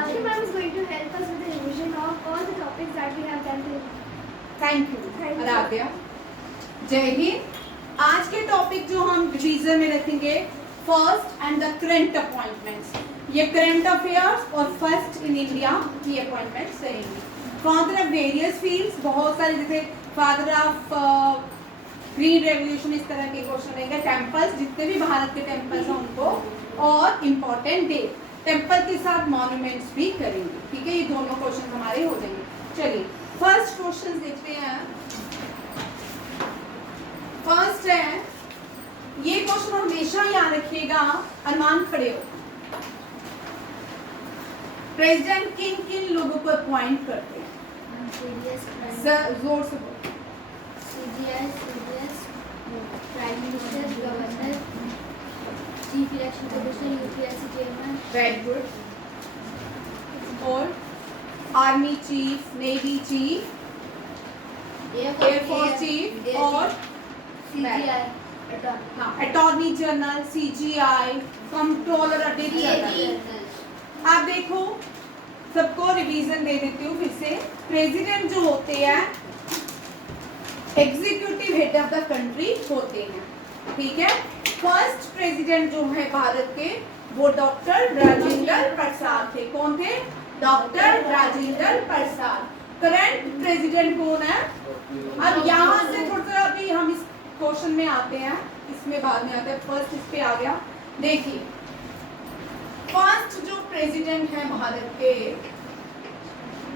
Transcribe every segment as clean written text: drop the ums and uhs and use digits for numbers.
Rashmi ma'am is going to help us with the revision of all the topics that we have done till. Thank you Aradhya. जय हिंद। आज के topic जो हम revision में रखेंगे first and the current appointments. ये current affairs और first in India की अपॉइंटमेंट्स रहेंगे। फादर ऑफ वेरियस फील्ड्स, बहुत सारे जैसे फादर ऑफ ग्रीन रेवोल्यूशन, इस तरह के क्वेश्चन रहेंगे। टेम्पल्स, जितने भी भारत के टेम्पल्स हैं उनको, और इम्पोर्टेंट डे टेम्पल के साथ मॉन्यूमेंट्स भी करेंगे। ठीक है, ये दोनों क्वेश्चन हमारे हो जाएंगे। चलिए फर्स्ट क्वेश्चन देखते हैं। फर्स्ट है, ये क्वेश्चन हमेशा याद रखिएगा, अनुमान खड़े हो। प्रेसिडेंट किन किन लोगों को अपॉइंट करते हैं? जोर से बोलो। Prime minister, governor, chief election commissioner, UPSC chairman. Very good. और army chief, navy chief, air force chief और CGI, attorney general, CGI, controller, auditor general. आप देखो, सबको रिवीजन दे देती हूँ फिर से। प्रेसिडेंट जो होते हैं executive head of the country होते हैं। ठीक है, फर्स्ट प्रेसिडेंट जो है भारत के वो डॉक्टर राजेंद्र प्रसाद थे। कौन थे? डॉक्टर राजेंद्र प्रसाद। करंट प्रेसिडेंट कौन है? अब यहाँ से थोड़ा सा अभी हम इस क्वेश्चन में आते हैं, इसमें बाद में आते हैं। फर्स्ट इस पे आ गया। देखिए, फर्स्ट जो प्रेसिडेंट है भारत के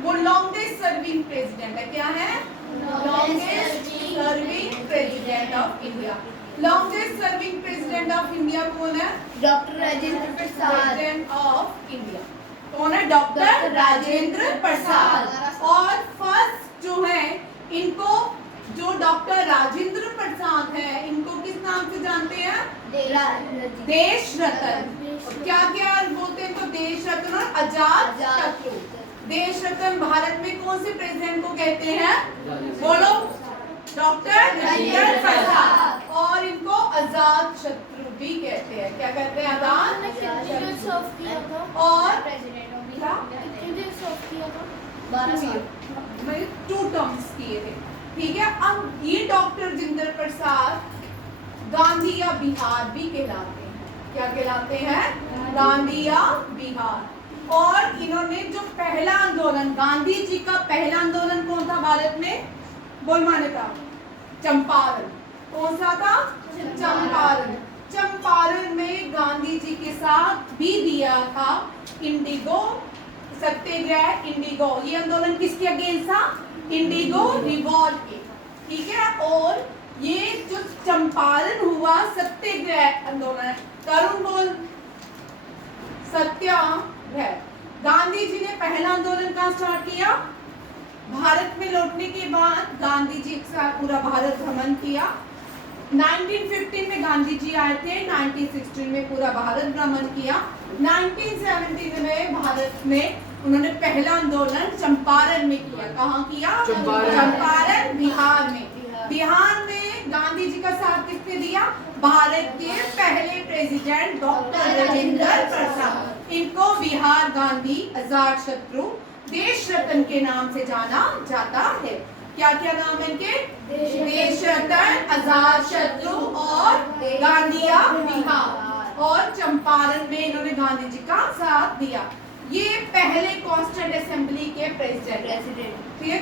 वो लॉन्गेस्ट सर्विंग प्रेसिडेंट है। क्या है? Longest serving president of India. Longest serving president of India कौन है? Doctor Rajendra Prasad. President of India कौन है? डॉक्टर राजेंद्र प्रसाद। और फर्स्ट जो है, इनको जो डॉक्टर राजेंद्र प्रसाद है, इनको किस नाम से जानते हैं? देश रत्न। क्या क्या बोलते हैं? तो देश रत्न और अजात शत्रु। देश रत्न भारत में कौन से प्रेसिडेंट को कहते हैं? बोलो। डॉक्टर राजेंद्र प्रसाद। और इनको आजाद शत्रु भी कहते हैं। क्या कहते हैं? आजाद शत्रु। और मैंने 2 टर्म्स किए थे। ठीक है, अब ये डॉक्टर राजेंद्र प्रसाद गांधी या बिहार भी कहलाते हैं। क्या कहलाते हैं? गांधी या बिहार। और इन्होंने जो पहला आंदोलन, गांधी जी का पहला आंदोलन कौन था भारत में? बोल मान्यता। चंपारण। कौन सा था? चंपारण। चंपारण में गांधी जी के साथ भी दिया था इंडिगो सत्याग्रह। इंडिगो, ये आंदोलन किसके अगेंस्ट था? इंडिगो रिवॉल्ट के। ठीक है, और ये जो चंपारण हुआ सत्याग्रह आंदोलन, तरुण बोल सत्याग्रह। गांधी जी ने पहला आंदोलन कहाँ स्टार्ट किया? भारत में लौटने के बाद गांधी जी के साथ पूरा भारत भ्रमण किया। 1915 में गांधी जी आए थे, 1916 में पूरा भारत भ्रमण किया। 1917 में भारत में उन्होंने पहला आंदोलन चंपारण में किया। कहाँ किया? चंपारण, बिहार में। बिहार में गांधी जी का साथ किसने दिया? भारत के पहले प्रेसिडेंट डॉक्टर राजेंद्र प्रसाद। इनको बिहार गांधी, आजाद शत्रु, देश रत्न के नाम से जाना जाता है। क्या क्या नाम है इनके? देश रत्न, आजाद शत्रु और गांधी या बिहार। और चंपारण में इन्होंने गांधी जी का साथ दिया। ये पहले कॉन्स्टिट्यूंट असेंबली के प्रेसिडेंट। तो ये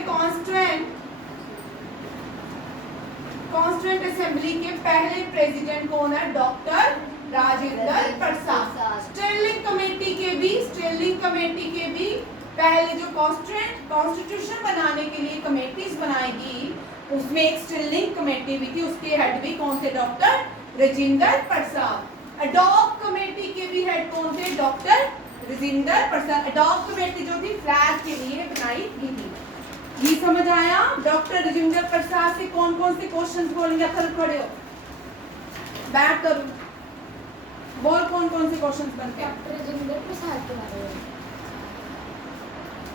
कॉन्स्टिट्यूंट असेंबली के पहले प्रेसिडेंट कौन है? डॉक्टर राजेंद्र प्रसाद। स्टर्लिंग कमेटी के भी पहले जो कॉन्स्टिट्यूशन बनाने के लिए कमेटीज बनाएगी, उसमें एक स्टर्लिंग कमेटी भी थी। उसके हेड भी कौन थे? डॉक्टर राजेंद्र प्रसाद। अडॉक कमेटी के भी हेड कौन थे? डॉक्टर राजेंद्र प्रसाद। अडॉक कमेटी जो थी फ्लैग के लिए बनाई गई थी। ये समझ आया? डॉक्टर राजेंद्र प्रसाद से कौन कौन से क्वेश्चंस बोलेंगे? अगर खड़े हो, बैठ करो, बोल कौन कौन से क्वेश्चंस बनते हैं? डॉक्टर राजेंद्र प्रसाद के बारे में।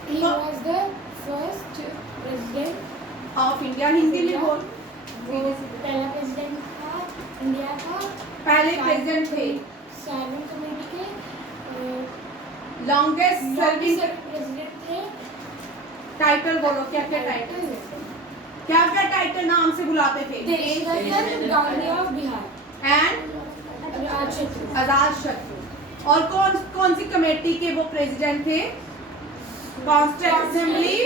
He was the first president of India. Hindi में बोल। वो पहला प्रेसिडेंट था इंडिया का। पहले प्रेसिडेंट थे। साइलेंट कमेटी के लॉन्गेस्ट सर्विंग प्रेसिडेंट थे टाइटल बोलो, क्या क्या टाइटल, क्या क्या टाइटल नाम से बुलाते थे? देशरत्न गांधी ऑफ बिहार एंड आजाद शत्रु। और कौन कौन सी कमेटी के वो प्रेसिडेंट थे? कॉन्स्टिट्यूंट असेंबली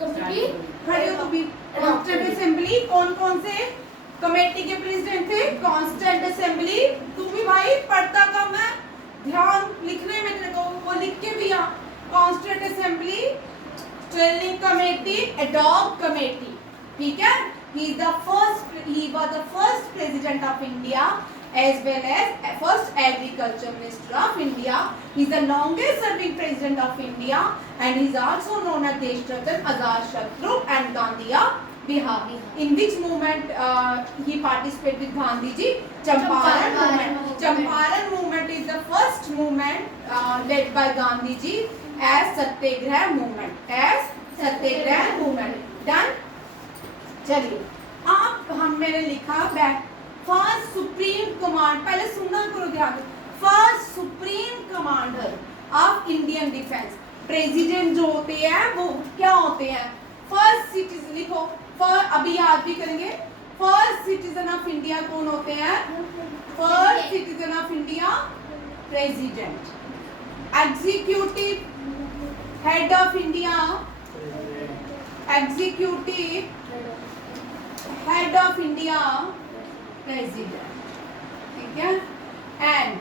कमेटी खड़े हो भी, कॉन्स्टिट्यूंट असेंबली कौन कौन से कमेटी के प्रेसिडेंट थे? Constituent assembly. तू भी भाई पढ़ता कम है, ध्यान लिखने में तेरे को, वो लिख के भी आ। Constituent assembly, steering committee, ad hoc committee, ठीक है। he was the first president of India as well as first agriculture minister of India. He is the longest serving president of India and he is also known as Deshratna, Azad Shatru and Gandhi of Bihar. In which movement he participated? Gandhi ji, Champaran movement. Champaran movement is the first movement led by Gandhi ji as Satyagraha movement. As Satyagraha movement. Done? चलिए आप मैंने लिखा back first supreme command, पहले सुनना करो ध्यान। First supreme commander of Indian defence, president जो होते हैं वो क्या होते हैं? फर्स्ट सिटीजन लिखो, अभी याद भी करेंगे। फर्स्ट सिटीजन ऑफ इंडिया कौन होते हैं? First citizen of India president. Executive head of India, executive head of India president, ठीक है। एंड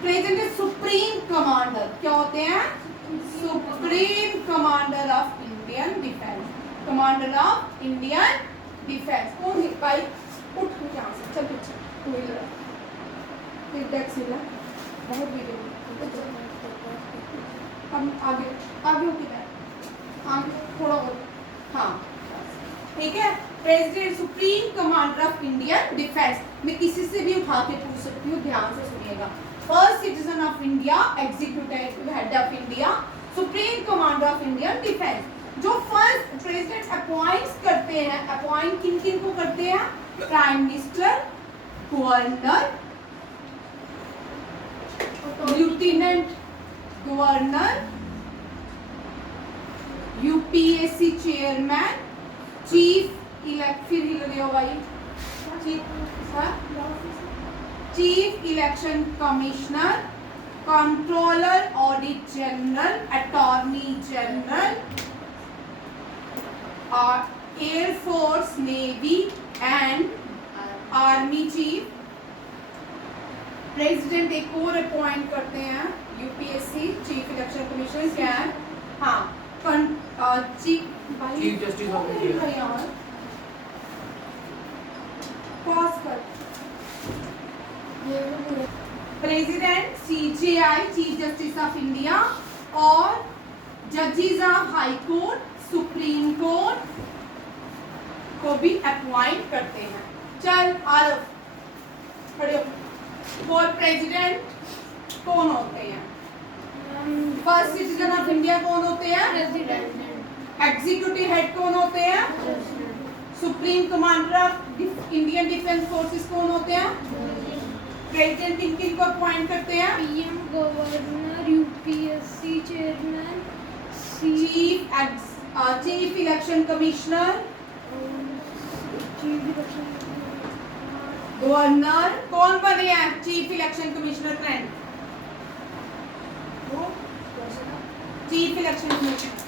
प्रेसिडेंट सुप्रीम कमांडर, क्या होते हैं? Supreme commander of Indian defence, commander of Indian defence. कौन है भाई? उठ यहाँ से, चल पीछे, फिर डेस्क हिला, बहुत वीडियो। हम आगे आगे किधर? आगे थोड़ा और, हाँ ठीक है। President supreme commander of Indian defence, मैं किसी से भी उठा के पूछ सकती हूँ, ध्यान से सुनिएगा। First citizen of India, executive head of India, supreme commander of Indian defence. जो फर्स्ट प्रेसिडेंट अपॉइंट करते हैं, अपॉइंट किन किन को करते हैं? Prime minister, governor, lieutenant governor, UPSC chairman, chief elect, फिर हिल रहे हो भाई, chief election commissioner, controller audit general, attorney general, और air force, navy and army chief. President एक और अपॉइंट करते हैं, यूपीएससी चीफ इलेक्शन कमिश्नर, क्या है? हाँ, chief justice of India, pause कर। President CJI chief justice of India और जजेस of high court, supreme court को भी अपॉइंट करते हैं। चल आरव खड़े हो। फॉर प्रेसिडेंट कौन होते हैं? फर्स्ट सिटीजन ऑफ इंडिया कौन होते हैं? प्रेसिडेंट। एग्जीक्यूटिव हेड कौन होते हैं? Supreme commander of Indian defence forces कौन होते हैं? प्रेसिडेंट किन किन को अपॉइंट करते हैं? PM, governor, UPSC chairman, chief election commissioner, governor. कौन बने हैं chief election commissioner? Trend chief election commissioner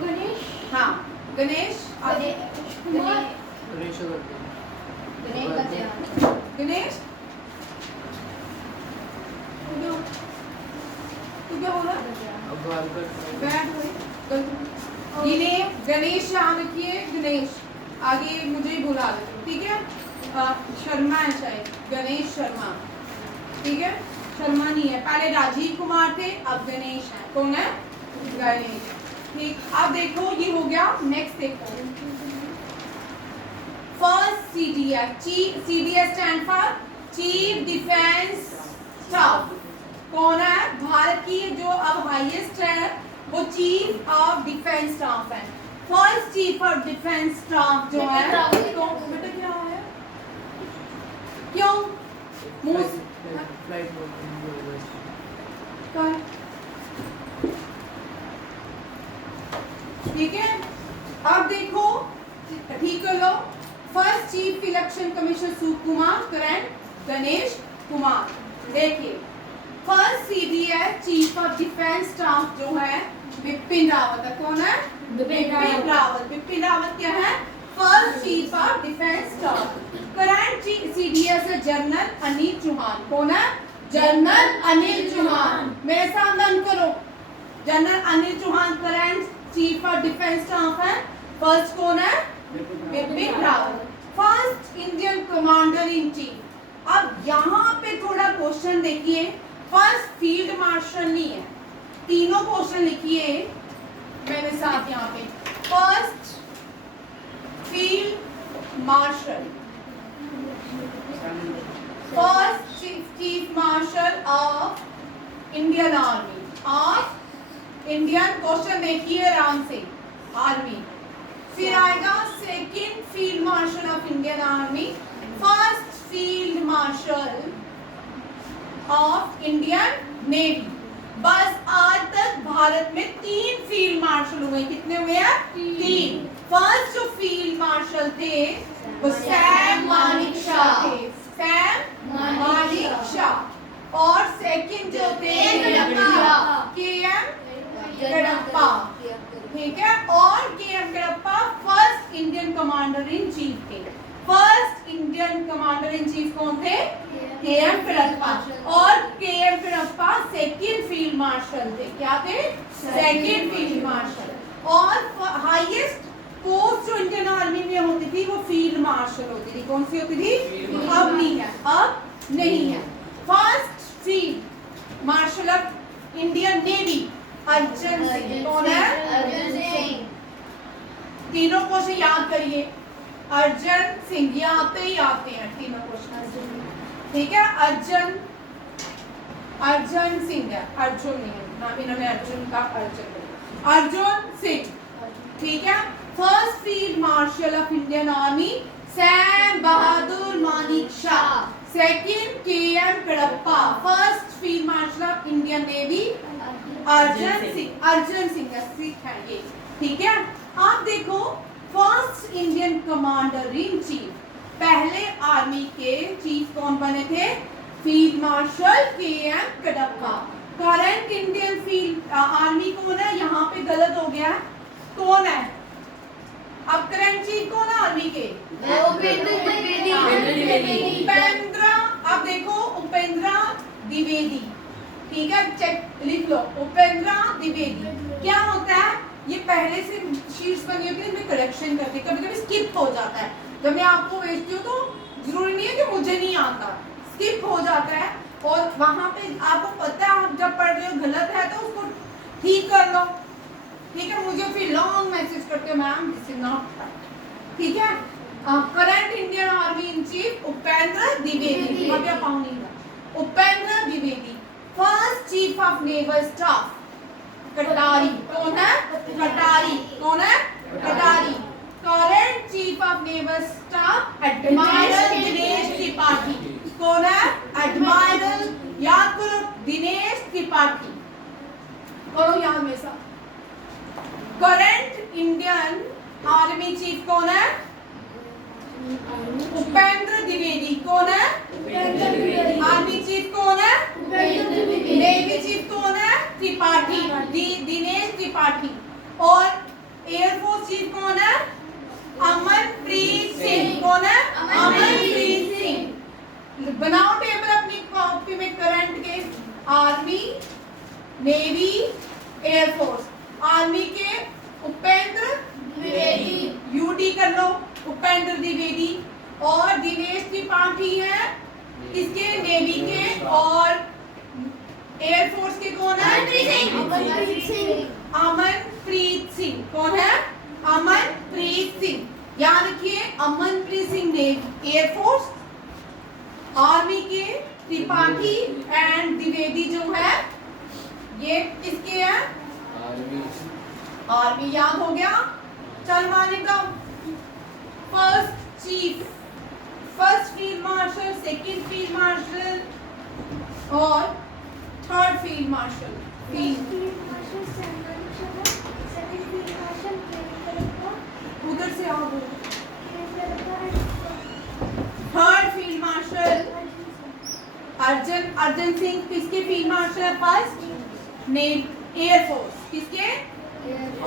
Ganesh, हाँ गणेश, कुमार, गणेश तू क्या बोला? बैठ गणेश यहाँ रखिए, गणेश आगे मुझे बुला देते, ठीक है। शर्मा है शायद, गणेश शर्मा, ठीक है। शर्मा नहीं है, पहले राजीव कुमार थे, अब गणेश है। कौन है? गणेश, ठीक। अब देखो ये हो गया। नेक्स्ट देखो, first CDS, CDS stand for chief defence staff. कौन है? भारत की जो अब हाईएस्ट है वो चीफ ऑफ डिफेंस स्टाफ है। First chief of defence staff जो है, तो बेटा क्या है? क्यों? कर, ठीक है। अब देखो, ठीक कर लो। First chief election commissioner Sukumar, current Ganesh Kumar. देखिए, first CDS chief of defence staff जो है बिपिन रावत है। कौन है? बिपिन रावत। बिपिन रावत क्या है? First chief of defence staff. Current CDS है जनरल अनिल चौहान। कौन है? जनरल अनिल चौहान। मेरे साथ रन करो। General Anil Chauhan current chief of defence staff है। फर्स्ट कौन है? Bipin Rawat. First Indian commander in chief. अब यहाँ पे थोड़ा क्वेश्चन देखिए, फर्स्ट फील्ड मार्शल नहीं है, तीनों क्वेश्चन लिखिए मेरे साथ यहाँ पे। First field martial, first chief marshal of Indian army, of Indian, question देखिए आराम से, आर्मी। फिर आएगा second field marshal of Indian army, first field marshal of Indian navy. बस आज तक भारत में 3 फील्ड मार्शल हुए। कितने हुए हैं? 3। फर्स्ट जो फील्ड मार्शल थे वो सैम मानिक शाह थे, सैम मानिक शाह। और सेकंड जो थे के.एम. गडप्पा, ठीक है। और K M. Gadappa first Indian commander in chief थे। First Indian commander in chief कौन थे? के.एम. गडप्पा। और K M. Gadappa second field marshal थे। क्या थे? Second field marshal. और हाईएस्ट पोस्ट जो इंडियन आर्मी में होती थी वो फील्ड मार्शल होती थी। कौन सी होती थी? अब नहीं है, अब नहीं है। First field marshal of Indian navy Arjan Singh. कौन है? अर्जन सिंह। तीनों क्वेश्चन याद करिए, अर्जन सिंह, ये आते ही आते हैं तीनों क्वेश्चन, ठीक है। अर्जन सिंह है, अर्जुन नहीं है नाम, इन्होंने अर्जुन का अर्जुन सिंह, ठीक है। First field marshal of Indian army Sam Bahadur Manik Shah. Second K M. Gadappa. First field marshal of Indian navy Arjan Singh. Arjan Singh Sikh है ये, ठीक है। आप देखो, first Indian commander in chief, पहले आर्मी के चीफ कौन बने थे? Field marshal K M. Gadappa. Current Indian field army कौन है? यहाँ पे गलत हो गया, कौन है? अब करंट चीफ कौन है आर्मी के? उपेंद्र। अब देखो, उपेंद्र द्विवेदी, ठीक है, चेक लिख लो, उपेंद्र द्विवेदी। क्या होता है, ये पहले से शीट्स बनी होती है, इसमें करेक्शन करते, कभी कभी स्किप हो जाता है। जब मैं आपको भेजती हूँ तो जरूरी नहीं है कि मुझे नहीं आता, स्किप हो जाता है। और वहां पे आपको पता है, आप जब पढ़ रहे हो गलत है तो उसको ठीक कर लो, ठीक है। मुझे फिर लॉन्ग मैसेज करते हो, मैम दिस इज नॉट, ठीक है। Current Indian army in chief Upendra Dwivedi. Upendra Dwivedi. First chief of naval staff कटारी। कौन है? कटारी। कौन है? कटारी। Current chief of naval staff admiral Dinesh Tripathi. कौन है? एडमायरल, याद करो, दिनेश त्रिपाठी, करो याद मेरे साथ। करंट इंडियन आर्मी चीफ कौन है? उपेंद्र द्विवेदी। कौन है? आर्मी चीफ कौन है? नेवी चीफ कौन है? त्रिपाठी, दिनेश त्रिपाठी। और एयरफोर्स चीफ कौन है? अमनप्रीत सिंह। कौन है? अमनप्रीत सिंह। बनाओ टेबल अपनी कॉपी में, करंट के आर्मी, नेवी, एयरफोर्स। आर्मी के उपेंद्र द्विवेदी, यूडी कर लो, उपेंद्र द्विवेदी। और दिनेश त्रिपाठी है इसके नेवी के। और एयरफोर्स के कौन है? अमनप्रीत सिंह। कौन है? अमनप्रीत सिंह। याद रखिए, अमनप्रीत सिंह एयरफोर्स, आर्मी के त्रिपाठी एंड द्विवेदी जो है ये किसके हैं? आर्मी। याद हो गया? चल मानेगा, first chief, first field marshal, second field marshal और third field marshal First Field Marshal Salman Shah, Second Field Marshal K. उधर से आओ। K. Third field martial Arjan Singh किसके फील्ड मार्शल है? फर्स्ट नेम एयरफोर्स किसके?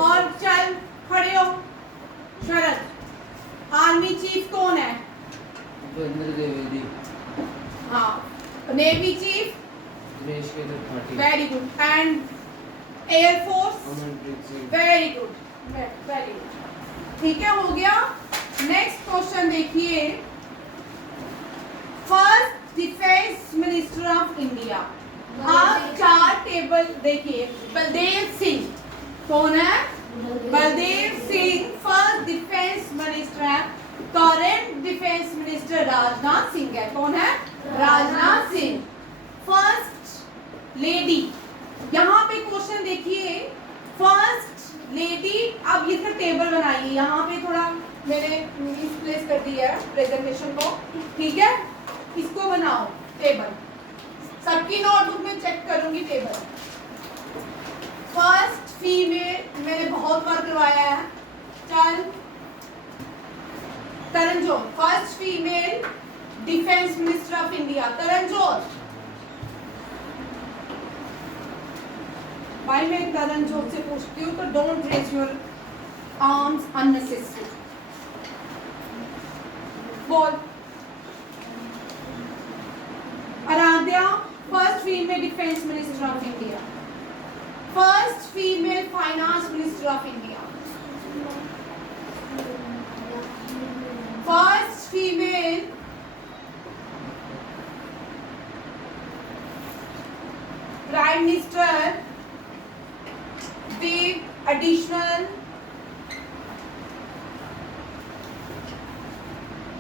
और चल खड़े हो। शरद आर्मी चीफ कौन है? भूपेंद्र द्विवेदी। हाँ navy chief Dinesh K Tripathi. Very good and air force Amanpreet Singh. Very good very good. ठीक है हो गया। नेक्स्ट क्वेश्चन देखिए first defence minister of India. आप चार टेबल देखिए बलदेव सिंह कौन है? Baldev Singh first defence minister है। Current defence minister Rajnath Singh है। कौन है? राजनाथ सिंह। फर्स्ट लेडी यहाँ पे क्वेश्चन देखिए फर्स्ट लेडी। अब ये टेबल बनाइए यहाँ पे थोड़ा मैंने मिसप्लेस कर दिया है प्रेजेंटेशन को। ठीक है इसको बनाओ टेबल। सबकी नोटबुक में चेक करूंगी टेबल। फर्स्ट फीमेल मैंने बहुत बार करवाया है। चल Taranjot first female defence minister of India Taranjot. भाई मैं तरनजोत से पूछती हूँ तो don't raise your arms unnecessary. बोल। Aaradhya first female defence minister of India. First female finance minister of India. First female prime minister with additional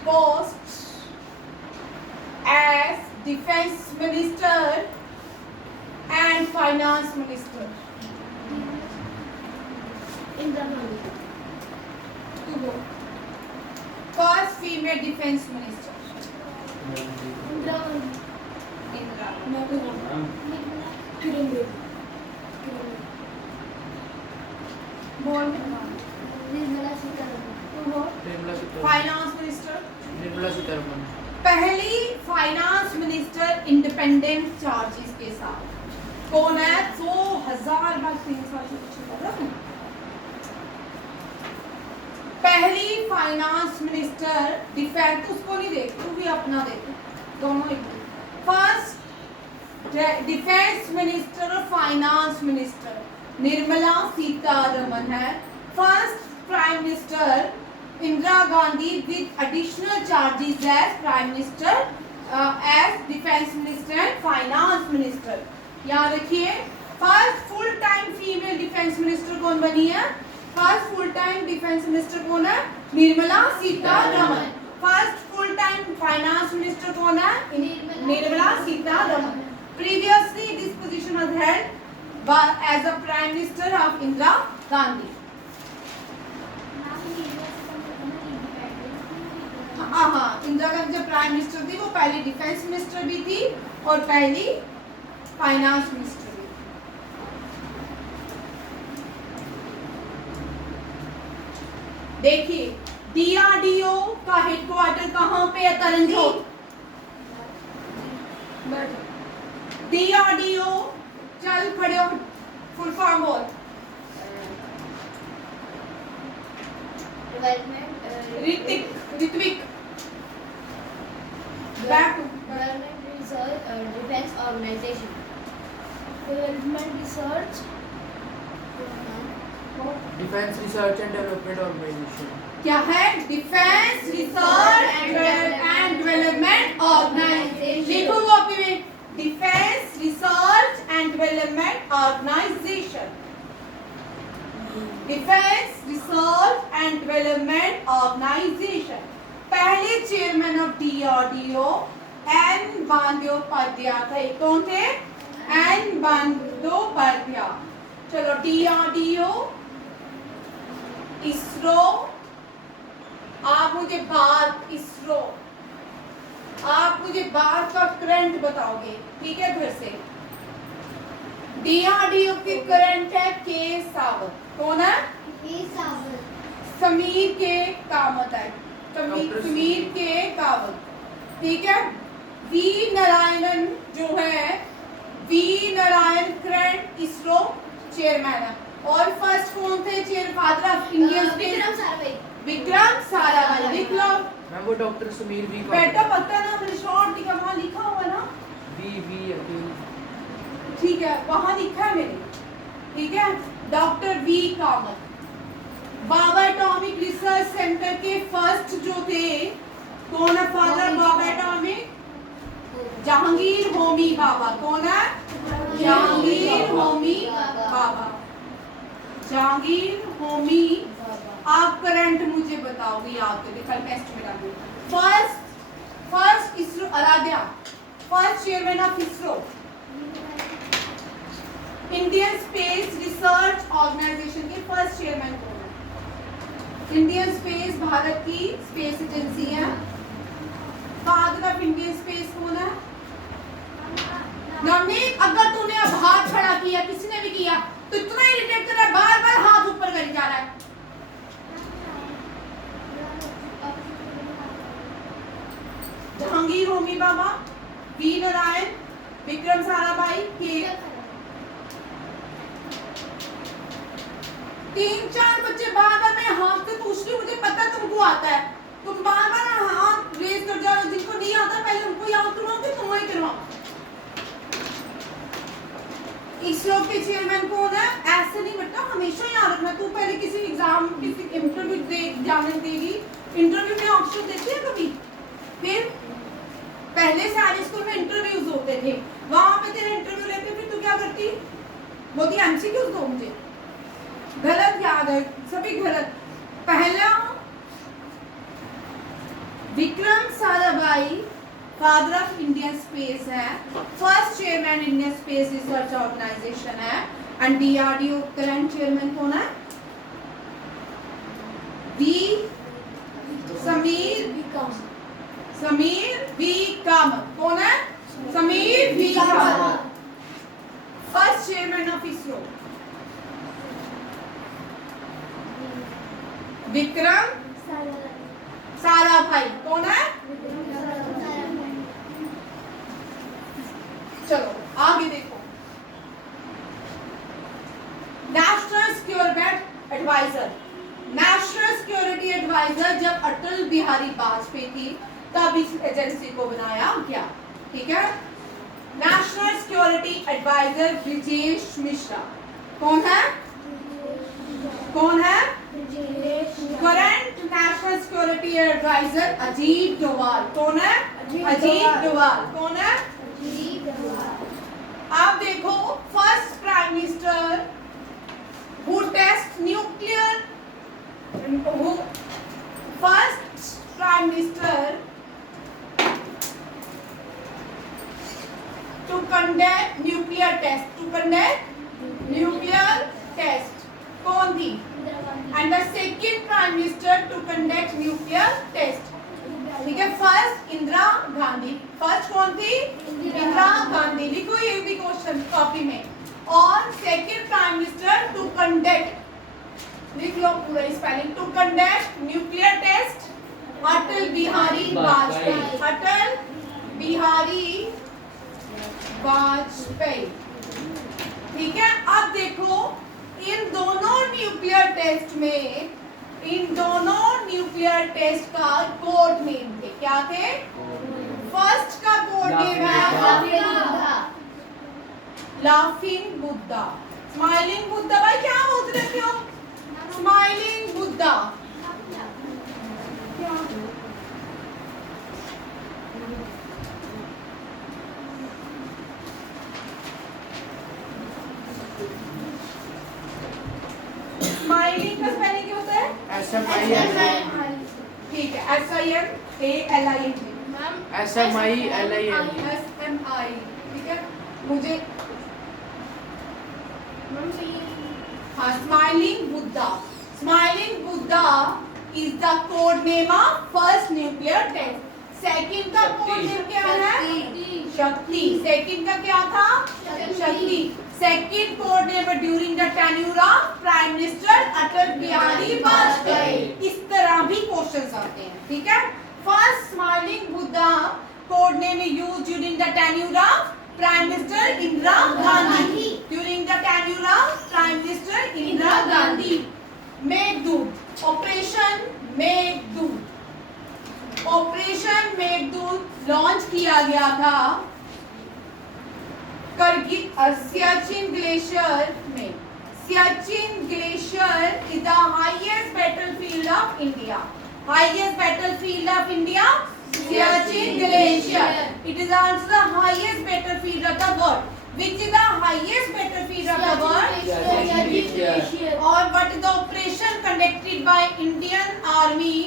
posts as defense minister and finance minister. Indira Gandhi. Tu go. First female defense minister. Indira Gandhi. Indira. No, tu go. Kiran Bedi. बोल। निर्मला सीतारमण. तू बोल। Nirmala Sitharaman. Finance minister. Nirmala Sitharaman. पहली finance minister independent charges के साथ कौन है? 2000 बार 3 साल से पूछा था ना। पहली फाइनेंस मिनिस्टर डिफेंस उसको नहीं देख तू भी अपना देख दोनों एक। फर्स्ट डिफेंस मिनिस्टर और फाइनेंस मिनिस्टर निर्मला सीतारमण है। First prime minister Indira Gandhi with additional charges as prime minister as defence minister and finance minister. याद रखिए first full time female defence minister कौन बनी है? First full time defence minister कौन है? Nirmala Sitharaman. First full time finance minister कौन है? Nirmala Sitharaman. Previously this position was held as a prime minister of Indira Gandhi. हाँ इंदिरा गांधी जब प्राइम मिनिस्टर थी वो पहली डिफेंस मिनिस्टर भी थी और पहली फाइनेंस मिनिस्टर भी। देखिए DRDO का हेडक्वार्टर कहाँ पे है? तरनजोत। DRDO चल खड़े हो फुल फॉर्म बोल। Hrithik Ritvik back Development Research Defense Organization. Development Research. Defence research and development organisation. क्या है? Defence research and development organisation. लिखो कॉपी में defence research and development organisation. Defence research and development organisation. पहले chairman of DRDO N Bandopadhyay थे। कौन थे? N Bandopadhyay. चलो DRDO ISRO. आप मुझे भारत इसरो आप मुझे भारत का करंट बताओगे। ठीक है फिर से डीआरडीओ के करंट है के सावंत। कौन है? समीर के कामत है। समीर के कामत, ठीक है। वी नारायणन जो है, V Narayan current ISRO chairman है। और फर्स्ट कौन थे chair father of Indian space? Vikram Sarabhai. लिख लो मैम वो डॉक्टर सुमीर वी बेटा, पता है ना, मैंने शॉर्ट लिखा, वहाँ लिखा हुआ है ना, वी अकेले। ठीक है, वहाँ लिखा है मेरे, ठीक है। Doctor V Kamat. Bhabha atomic research centre के फर्स्ट जो थे, कौन है फादर बाबा एटॉमिक? जहांगीर होमी बाबा। कौन है? जहांगीर होमी बाबा। जहांगीर होमी। आप करंट मुझे बताओगे, याद करके कल टेस्ट में डालूंगी। First ISRO Aradhya, first chairman of ISRO. Indian space research organisation के फर्स्ट चेयरमैन कौन है? इंडियन स्पेस भारत की स्पेस एजेंसी है। फादर ऑफ इंडियन स्पेस कौन है? नवनीत, अगर तूने अब हाथ खड़ा किया, किसी ने भी किया, तो इतना इरिटेट कर रहा है, बार बार हाथ ऊपर कर जा रहा है। जहांगीर होमी बाबा, वी नारायण, विक्रम साराभाई के 3-4 बच्चे बार बार मैं हाथ से पूछ रही हूँ, मुझे पता तुमको आता है, तुम बार बार हाथ रेज कर जा रहे हो। जिनको नहीं आता पहले उनको याद करवाओगे, तुम वही करवाओ। इसरो के चेयरमैन कौन है? ऐसे नहीं बेटा, हमेशा याद रखना। तू पहले किसी एग्जाम, किसी इंटरव्यू जाने देगी, इंटरव्यू में ऑप्शन देती है कभी? फिर पहले सारे स्कूल में इंटरव्यूज होते थे, वहां पे तेरे इंटरव्यू लेते, फिर तू क्या करती? बोलती एमसीक्यूज दो मुझे। गलत याद है, सभी गलत। पहला Vikram Sarabhai father of Indian space है, first chairman Indian space research organisation है। एंड डीआरडीओ करंट चेयरमैन कौन है? V Sameer V Kamat. कौन है? Sameer V Kamat. First chairman of ISRO Vikram Sarabhai. कौन है? चलो आगे देखो। National security adviser, national security adviser जब अटल बिहारी वाजपेयी थी तब इस एजेंसी को बनाया गया, ठीक है। National security adviser Brajesh Mishra. कौन है? Current national security adviser Ajit Doval. कौन है? अजीत डोभाल। कौन है? आप देखो, first prime minister who test nuclear, first prime minister to conduct nuclear test, कौन थी? And the second prime minister to conduct nuclear test, ठीक है। फर्स्ट इंदिरा गांधी। फर्स्ट कौन थी? इंदिरा गांधी। लिखो ये भी क्वेश्चन कॉपी में। और second prime minister to conduct, लिख लो पूरा spelling, to conduct nuclear test Atal Bihari Vajpayee. Atal Bihari Vajpayee, ठीक है। अब देखो, इन दोनों न्यूक्लियर टेस्ट का कोड नेम थे, क्या थे? फर्स्ट का कोड नेम है लाफिंग बुद्धा। स्माइलिंग बुद्धा। भाई क्या बोलते रहते हो? स्माइलिंग बुद्धा। स्माइलिंग का स्पेलिंग क्या होता है? SMILING। ठीक है, SIMALING। SMILING। SMI, ठीक है। मुझे हाँ, smiling Buddha. Smiling Buddha is the code name of first nuclear test. Second का कोड नेम क्या है? शक्ति। सेकंड का क्या था? Shakti. Second code name during the tenure of prime minister Atal Bihari Vajpayee. इस तरह भी क्वेश्चंस आते हैं, ठीक है। First smiling Buddha code name used during the tenure of prime minister Indira Gandhi. During the tenure of prime minister Indira Gandhi. Meghdoot, operation Meghdoot, operation Meghdoot launch किया गया था करगिल सियाचिन ग्लेशियर में। Siachen glacier is the highest battlefield of India. Highest battlefield of India Siachen glacier. It is also the highest battlefield of the world. Which is the highest battlefield of the world? Siachen Glacier. Or what is the operation conducted by Indian Army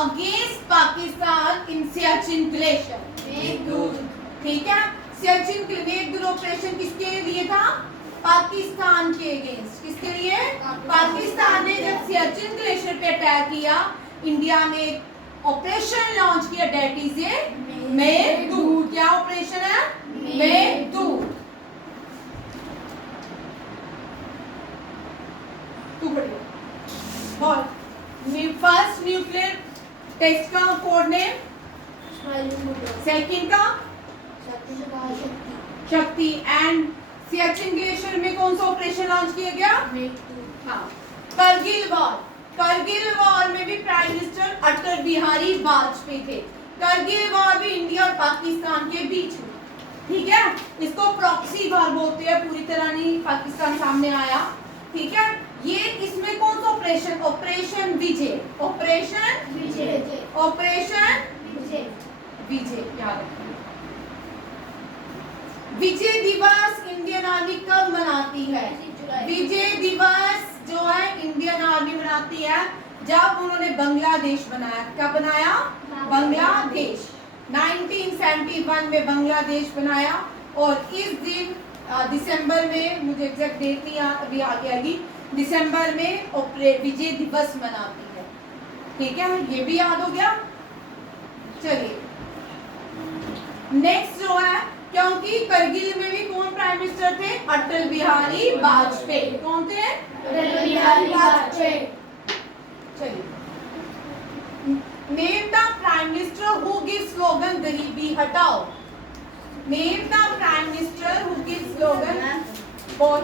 against Pakistan in Siachen Glacier? Meghdoot. ठीक है। Siachen Meghdoot operation किसके लिए था? पाकिस्तान के against. किसके लिए? पाकिस्तान ने जब सियाचिन ग्लेशियर पे अटैक किया, इंडिया ने ऑपरेशन लॉन्च किया, डेट इज ए मेघदूत। क्या ऑपरेशन है? मेघदूत। तू बढ़िया। और फर्स्ट न्यूक्लियर टेस्ट का code name, smiling Buddha. Second का शक्ति। शक्ति। एंड सियाचिन ग्लेशियर में कौन सा ऑपरेशन लॉन्च किया गया? मेघदूत। हाँ। करगिल वॉर, करगिल वॉर में भी प्राइम मिनिस्टर अटल बिहारी वाजपेयी थे। करगिल वॉर भी इंडिया और पाकिस्तान के बीच में, ठीक है। इसको प्रॉक्सी वॉर बोलते हैं, पूरी तरह नहीं पाकिस्तान सामने आया, ठीक है। ये इसमें कौन सा ऑपरेशन? ऑपरेशन विजय। ऑपरेशन विजय। ऑपरेशन विजय। विजय, याद रखिए। विजय दिवस इंडियन आर्मी कब मनाती है? विजय दिवस जो है इंडियन आर्मी मनाती है जब उन्होंने बांग्लादेश बनाया। क्या बनाया? बांग्लादेश। 1971 में बांग्लादेश बनाया। और इस दिन दिसंबर में, मुझे एग्जैक्ट डेट नहीं अभी आगे आएगी, दिसंबर में विजय दिवस मनाती है, ठीक है। ये भी याद हो गया। चलिए नेक्स्ट जो है, क्योंकि करगिल में भी कौन प्राइम मिनिस्टर थे? अटल बिहारी वाजपेयी। कौन थे? अटल बिहारी वाजपेयी। चलिए, name the prime minister who give slogan गरीबी हटाओ। Name the prime minister who give slogan. कौन?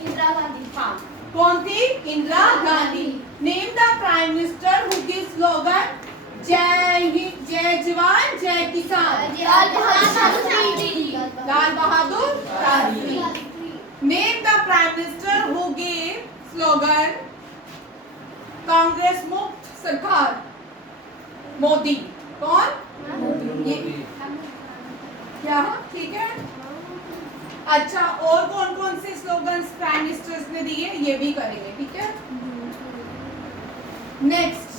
इंदिरा गांधी। हाँ, कौन थी? Indira Gandhi. Name the prime minister who give slogan जय हिंद, जय जवान, जय किसान। Lal Bahadur Shastri. Name the prime minister who give slogan Congress मुक्त सरकार। मोदी। कौन? ये क्या? ठीक है। अच्छा, और कौन कौन से स्लोगन्स प्राइम मिनिस्टर्स ने दिए, ये भी करेंगे, ठीक है। Next,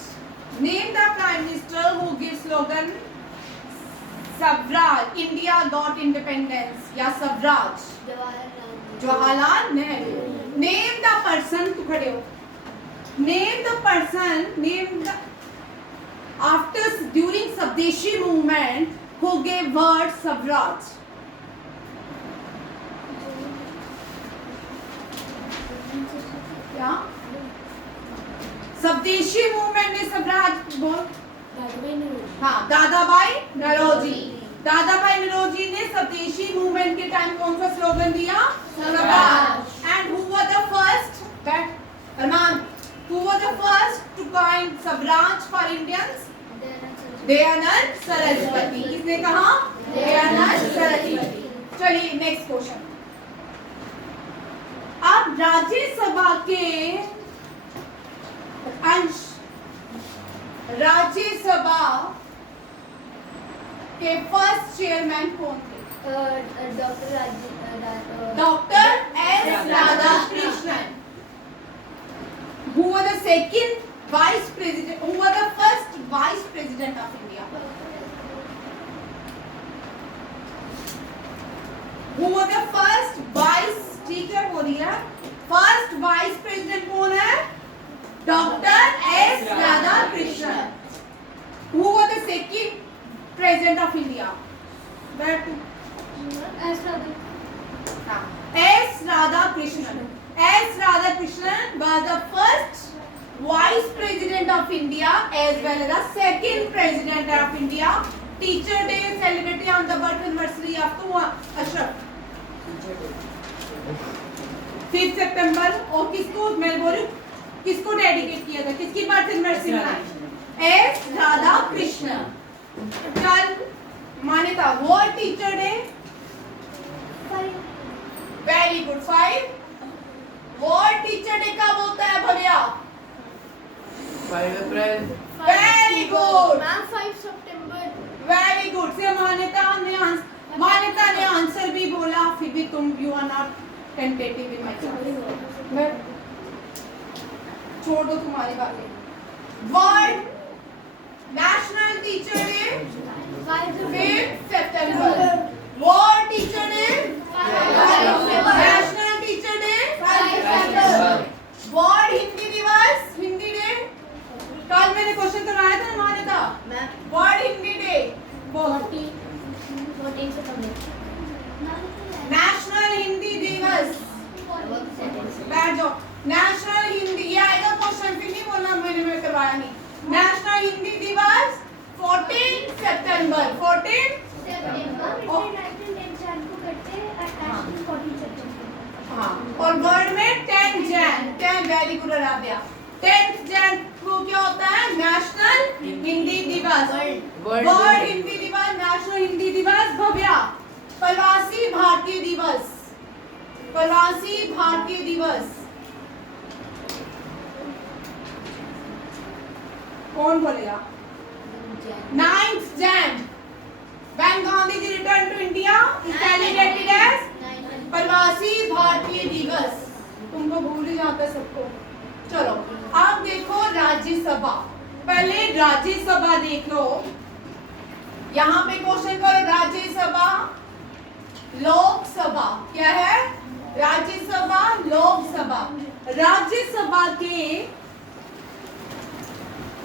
name the prime minister who give slogan Swaraj, India got independence, या Swaraj. Jawaharlal Nehru. Name the person, तू खड़े हो। Name the person, name the after during Swadeshi movement who gave word Swaraj. क्या? स्वदेशी मूवमेंट में स्वराज बोल। हाँ, दादाभाई नौरोजी। दादाभाई नौरोजी ने स्वदेशी मूवमेंट के टाइम कौन सा स्लोगन दिया? Swaraj. And who was the first? Arman, who was the first to coin Swaraj for Indians? Dayanand Saraswati. किसने कहा? दयानंद सरस्वती। चलिए नेक्स्ट क्वेश्चन। अब राज्यसभा के अंश, राज्यसभा के फर्स्ट चेयरमैन कौन थे? Doctor S Radhakrishnan. Who was the second vice president? Who was the first vice president of India? Who was the first vice? ठीक है, बोलिए। फर्स्ट वाइस प्रेसिडेंट कौन है? Doctor S Radhakrishnan. Who was the second president of India? S Radha. हाँ, S. Radhakrishnan. S. Radhakrishnan was the first Vice President of India as well as the second President of India. Teacher Day is celebrated on the birth anniversary of Ashraf. 5 सितंबर. और किसको मैं बोलूं किसको dedicate किया था, किसकी birth anniversary मनाई? S Radhakrishnan. कल Manyata world teacher day. Very good. 5 world teacher day कब होता है भैया? 5 अप्रैल. Very good. मैम 5 सितंबर. Very good. से मान्यता ने आंसर भी बोला, फिर भी तुम you are not tentative in my मैं छोड़ दो तुम्हारी बातें. वर्ल्ड नेशनल टीचर डे 5 सितंबर. World teacher day national teacher day 5 सितंबर. वर्ल्ड हिंदी दिवस हिंदी डे कल मैंने क्वेश्चन करवाया था ना मान्यता. वर्ल्ड हिंदी डे 14 सितंबर. नेशनल हिंदी दिवस. बैठ जाओ. नेशनल हिंदी ये आएगा क्वेश्चन, फिर नहीं बोलना मैंने करवाया नहीं. नेशनल हिंदी दिवस 14 सितंबर. 14 हाँ. और वर्ल्ड में 10 Jan. 10 very good Aradhya. 10 Jan को क्या होता है? नेशनल हिंदी दिवस. वर्ल्ड हिंदी दिवस, नेशनल हिंदी दिवस. भव्या प्रवासी भारतीय दिवस. प्रवासी भारतीय दिवस कौन बोलेगा? 9th Jan when Gandhi ji returned to India is celebrated as प्रवासी भारतीय दिवस. तुमको भूल ही जाता है सबको. चलो अब देखो राज्यसभा. पहले राज्यसभा देख लो. यहाँ पे क्वेश्चन करो. राज्यसभा लोकसभा क्या है? राज्यसभा लोकसभा. राज्यसभा के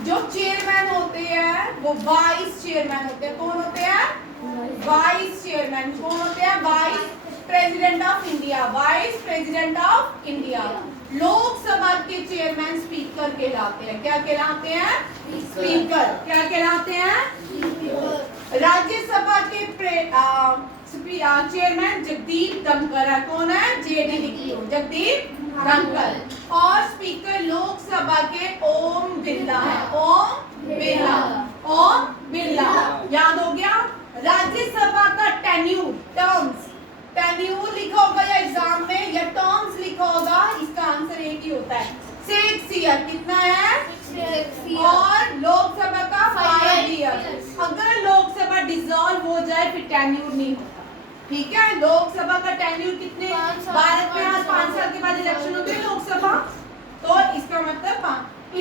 जो चेयरमैन होते हैं वो वाइस चेयरमैन होते हैं. कौन होते हैं? Vice chairman. कौन होते हैं? Vice president of India. Vice president of India. Lok Sabha के चेयरमैन स्पीकर कहलाते हैं. क्या कहलाते हैं? स्पीकर. क्या कहलाते हैं? राज्यसभा के चेयरमैन जगदीप धनखड़ है. कौन है? जेडी लिख लो. जगदीप धनखड़. और स्पीकर लोकसभा के ओम बिरला है. ओम बिरला. ओम बिरला. याद हो गया? राज्यसभा का टेन्यूर टर्म्स. टेन्यूर लिखा होगा या एग्जाम में या टर्म्स लिखा होगा. इसका आंसर एक ही होता है 6 ईयर. कितना है? 6 years. और लोकसभा का 5 ईयर. अगर लोकसभा डिसॉल्व हो जाए फिर टेन्यूर नहीं होता. ठीक है. लोकसभा का टेन्यूर कितने? भारत में आज 5 साल के बाद इलेक्शन होते हैं लोकसभा. तो इसका मतलब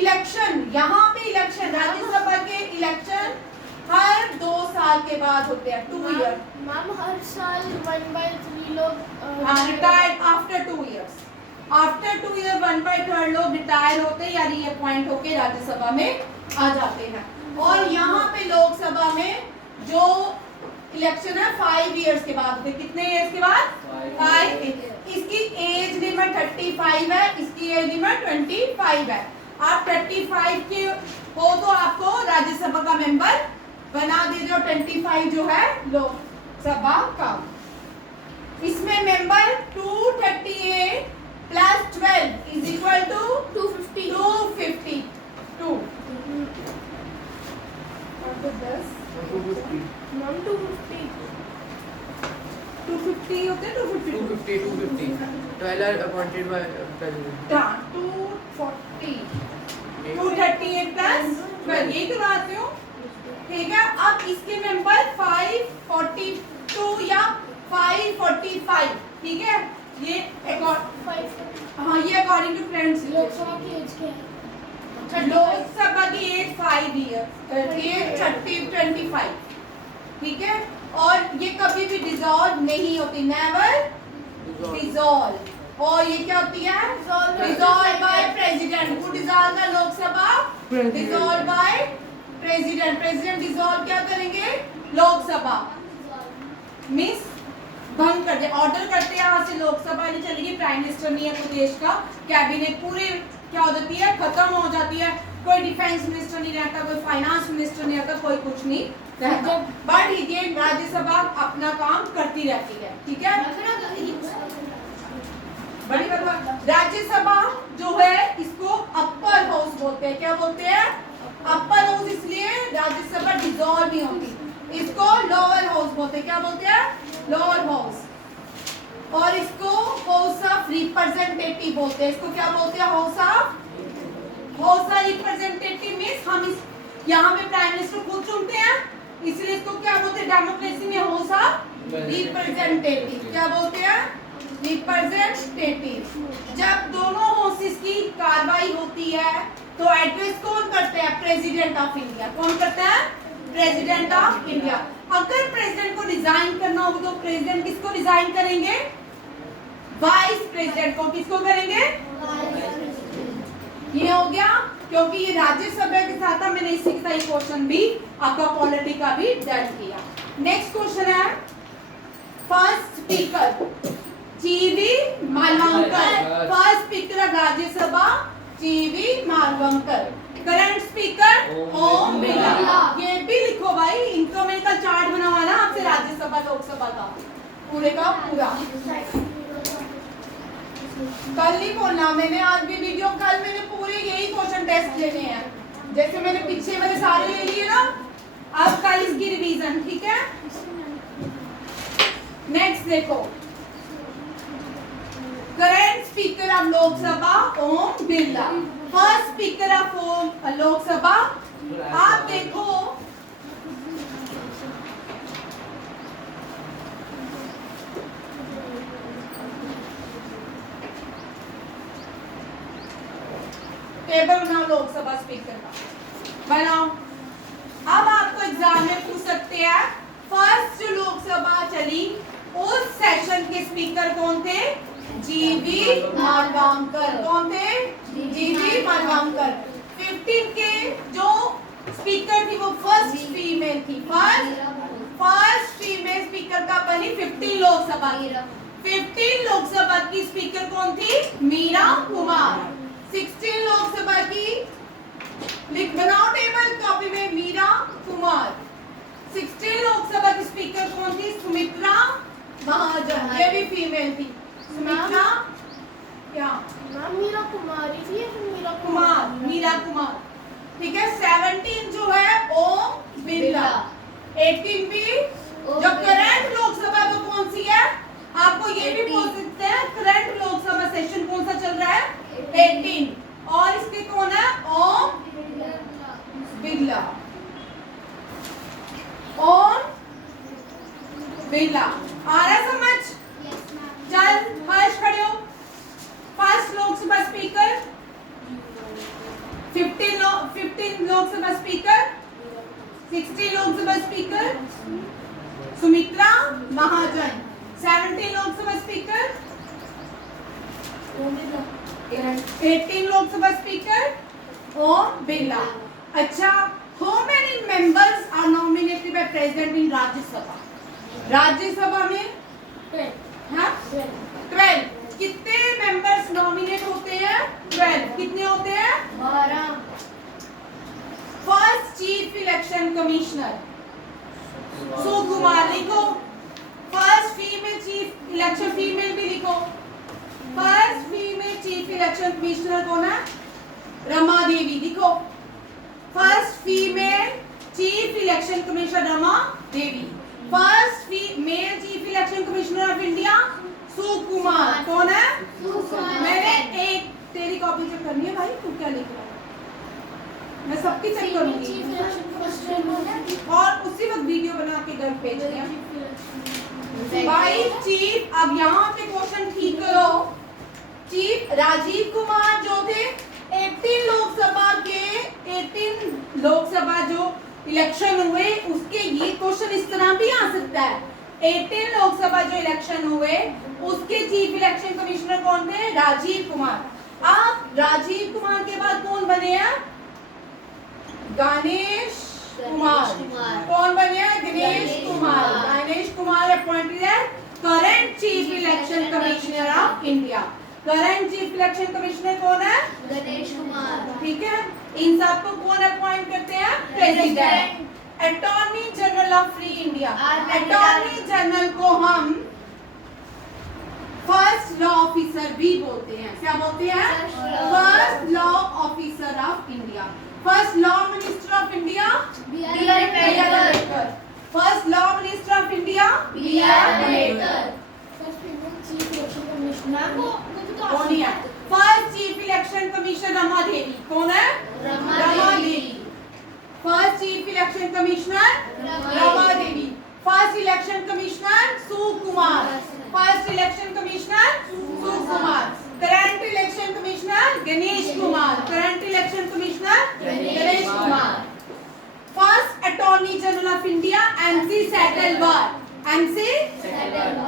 इलेक्शन यहाँ पे इलेक्शन राज्यसभा के इलेक्शन हर 2 साल के बाद होते हैं. 2 ईयर. मैम हर साल 1/3 लोग retired after 2 years. After 2 year 1/3 लोग रिटायर होते हैं या रीअपॉइंट होके राज्यसभा में आ जाते हैं. और यहाँ पे लोकसभा में जो इलेक्शन है 5 इयर्स के बाद होते. कितने इयर्स के बाद? 5. इसकी एज लिमिट 35 है. इसकी एज लिमिट 25 है. आप 35 के हो तो आपको राज्यसभा का मेंबर बना दीजिए. और 25 जो है लोकसभा का. इसमें member 238 plus 12 is equal to 250. 252. Ma'am 250. 250 होते हैं. 250 12 are appointed by president. 240 238 plus 12 यही करवाते हो. ठीक है. अब इसके मेंबर 542 या 545. ठीक है. ये हाँ ये अकॉर्डिंग टू फ्रेंड्स. लोकसभा की एज क्या है? लोकसभा की एज 5 ईयर. ये 25. ठीक है. और ये कभी भी डिसॉल्व नहीं होती. Never dissolve. और ये क्या होती है? Dissolve by president. Who dissolve the Lok Sabha? Dissolve by president. President dissolve क्या करेंगे? लोकसभा. मिस भंग कर दिया, ऑर्डर करते हैं यहाँ से लोकसभा नहीं चलेगी, प्राइम मिनिस्टर नहीं है तो देश का कैबिनेट पूरे क्या हो जाती है, खत्म हो जाती है, कोई डिफेंस मिनिस्टर नहीं रहता, कोई फाइनेंस मिनिस्टर नहीं रहता, कोई कुछ नहीं रहता, बट ये राज्यसभा अपना काम करती रहती है, ठीक है। बड़ी बात, राज्यसभा जो है इसको अपर हाउस बोलते हैं, क्या बोलते हैं, अपर हाउस, इसलिए राज्यसभा डिसॉल्व नहीं होती, इसको लोअर हाउस बोलते हैं, क्या बोलते हैं, लोअर हाउस, और इसको हाउस ऑफ रिप्रेजेंटेटिव बोलते हैं, इसको क्या बोलते हैं, हाउस ऑफ रिप्रेजेंटेटिव मींस हम इस यहाँ पे प्राइम मिनिस्टर खुद चुनते हैं, इसलिए इसको क्या बोलते हैं, डेमोक्रेसी में हाउस ऑफ रिप्रेजेंटेटिव, क्या बोलते हैं, रिप्रेजेंटेटिव। जब दोनों हाउसेस की कार्रवाई होती है तो एड्रेस कौन करते हैं, प्रेसिडेंट ऑफ इंडिया, कौन करता है, प्रेसिडेंट ऑफ इंडिया। अगर प्रेसिडेंट को रिजाइन करना होगा तो प्रेसिडेंट किसको रिजाइन करेंगे, वाइस प्रेसिडेंट को, किसको करेंगे, ये हो गया, क्योंकि ये राज्यसभा के साथ था, मैंने इसी का क्वेश्चन भी आपका पॉलिटी का भी डन किया। नेक्स्ट क्वेश्चन है, first speaker GV Mavalankar, first speaker of Rajya Sabha GV Mavalankar, current speaker Om Birla. ये भी लिखो भाई, इनको मैंने कल चार्ट बनवाना आपसे राज्यसभा लोकसभा का पूरे का पूरा, कल नहीं बोलना मैंने, आज भी वीडियो, कल मैंने पूरे यही क्वेश्चन टेस्ट लेने हैं, जैसे मैंने पीछे वाले सारे ले लिए ना, अब कल इसकी रिवीजन, ठीक है। नेक्स्ट देखो, current speaker of Lok Sabha Om Birla, first speaker of Lok Sabha, आप देखो टेबल बनाओ लोकसभा स्पीकर का बनाओ। अब आपको एग्जाम में पूछ सकते हैं, फर्स्ट जो लोकसभा चली उस सेशन के स्पीकर कौन थे, जीवी मालवंकर, कौन थे, जीवी मालवंकर। 15 के जो स्पीकर थी वो फर्स्ट फीमेल थी, फर्स्ट फीमेल स्पीकर का बनी 15 लोकसभा की, 15 लोकसभा की स्पीकर कौन थी, मीरा कुमार। 16 लोकसभा की लिख बनाओ टेबल कॉपी में, मीरा कुमार। 16 लोकसभा की स्पीकर कौन थी, सुमित्रा महाजन, ये भी फीमेल थी, सुमित्रा क्या, मीरा कुमारी थी, मीरा कुमार, ठीक है। 17 जो है ओम बिरला, 18 भी, जो करंट लोकसभा तो कौन सी है, आपको ये भी बोल सकते हैं करंट लोकसभा सेशन कौन सा चल रहा है, 18, और इसके कौन है, ओम बिरला, ओम बिरला। आ रहा है समझ, चल हर्ष खड़े हो। First Lok Sabha speaker 15 Lok Sabha speaker, 16 Lok Sabha speaker Sumitra Mahajan, 17 Lok Sabha speaker, 18 Lok Sabha speaker Om Birla. अच्छा, how many members are nominated by president in Rajya Sabha, Rajya Sabha में 12, कितने मेंबर्स नॉमिनेट होते हैं, 12, कितने होते हैं, 12। First chief election commissioner Sukumar लिखो, first female chief election, female भी लिखो, first female chief election commissioner कौन है, रमा देवी लिखो, first female chief election commissioner Rama Devi. First female chief election commissioner of India Sukumar, कौन है, मैंने एक तेरी कॉपी चेक करनी है भाई, तू क्या लिख रहा है, मैं सबकी चेक करूंगी और उसी वक्त वीडियो बना के घर भेज दिया भाई। चीफ, अब यहाँ पे क्वेश्चन ठीक करो, चीफ राजीव कुमार जो थे 18 लोकसभा जो इलेक्शन हुए उसके, ये क्वेश्चन इस तरह भी आ सकता है, 18 लोकसभा जो इलेक्शन हुए उसके चीफ इलेक्शन कमिश्नर कौन थे, राजीव कुमार। अब राजीव कुमार के बाद कौन बने हैं, गणेश कुमार, कौन बने हैं, गणेश कुमार, गणेश कुमार अपॉइंटेड है current chief election commissioner of India. Current chief election commissioner कौन है? गणेश कुमार। ठीक है, इन सबको कौन अपॉइंट करते हैं? President. Attorney general of free India, attorney general को हम फर्स्ट लॉ ऑफिसर भी बोलते हैं। क्या बोलते हैं? First law officer of India. First law minister of India B.R. Ambedkar. First law minister of India B.R. Ambedkar. First female chief election commissioner कौन है? First chief election commissioner Rama Devi. कौन है? Rama Devi. First chief election commissioner Rama Devi. First election commissioner Sukumar. First election commissioner Sukumar. Current election commissioner Ganesh Kumar. Current election commissioner Ganesh Kumar. First attorney general of India MC सेटलवार। MC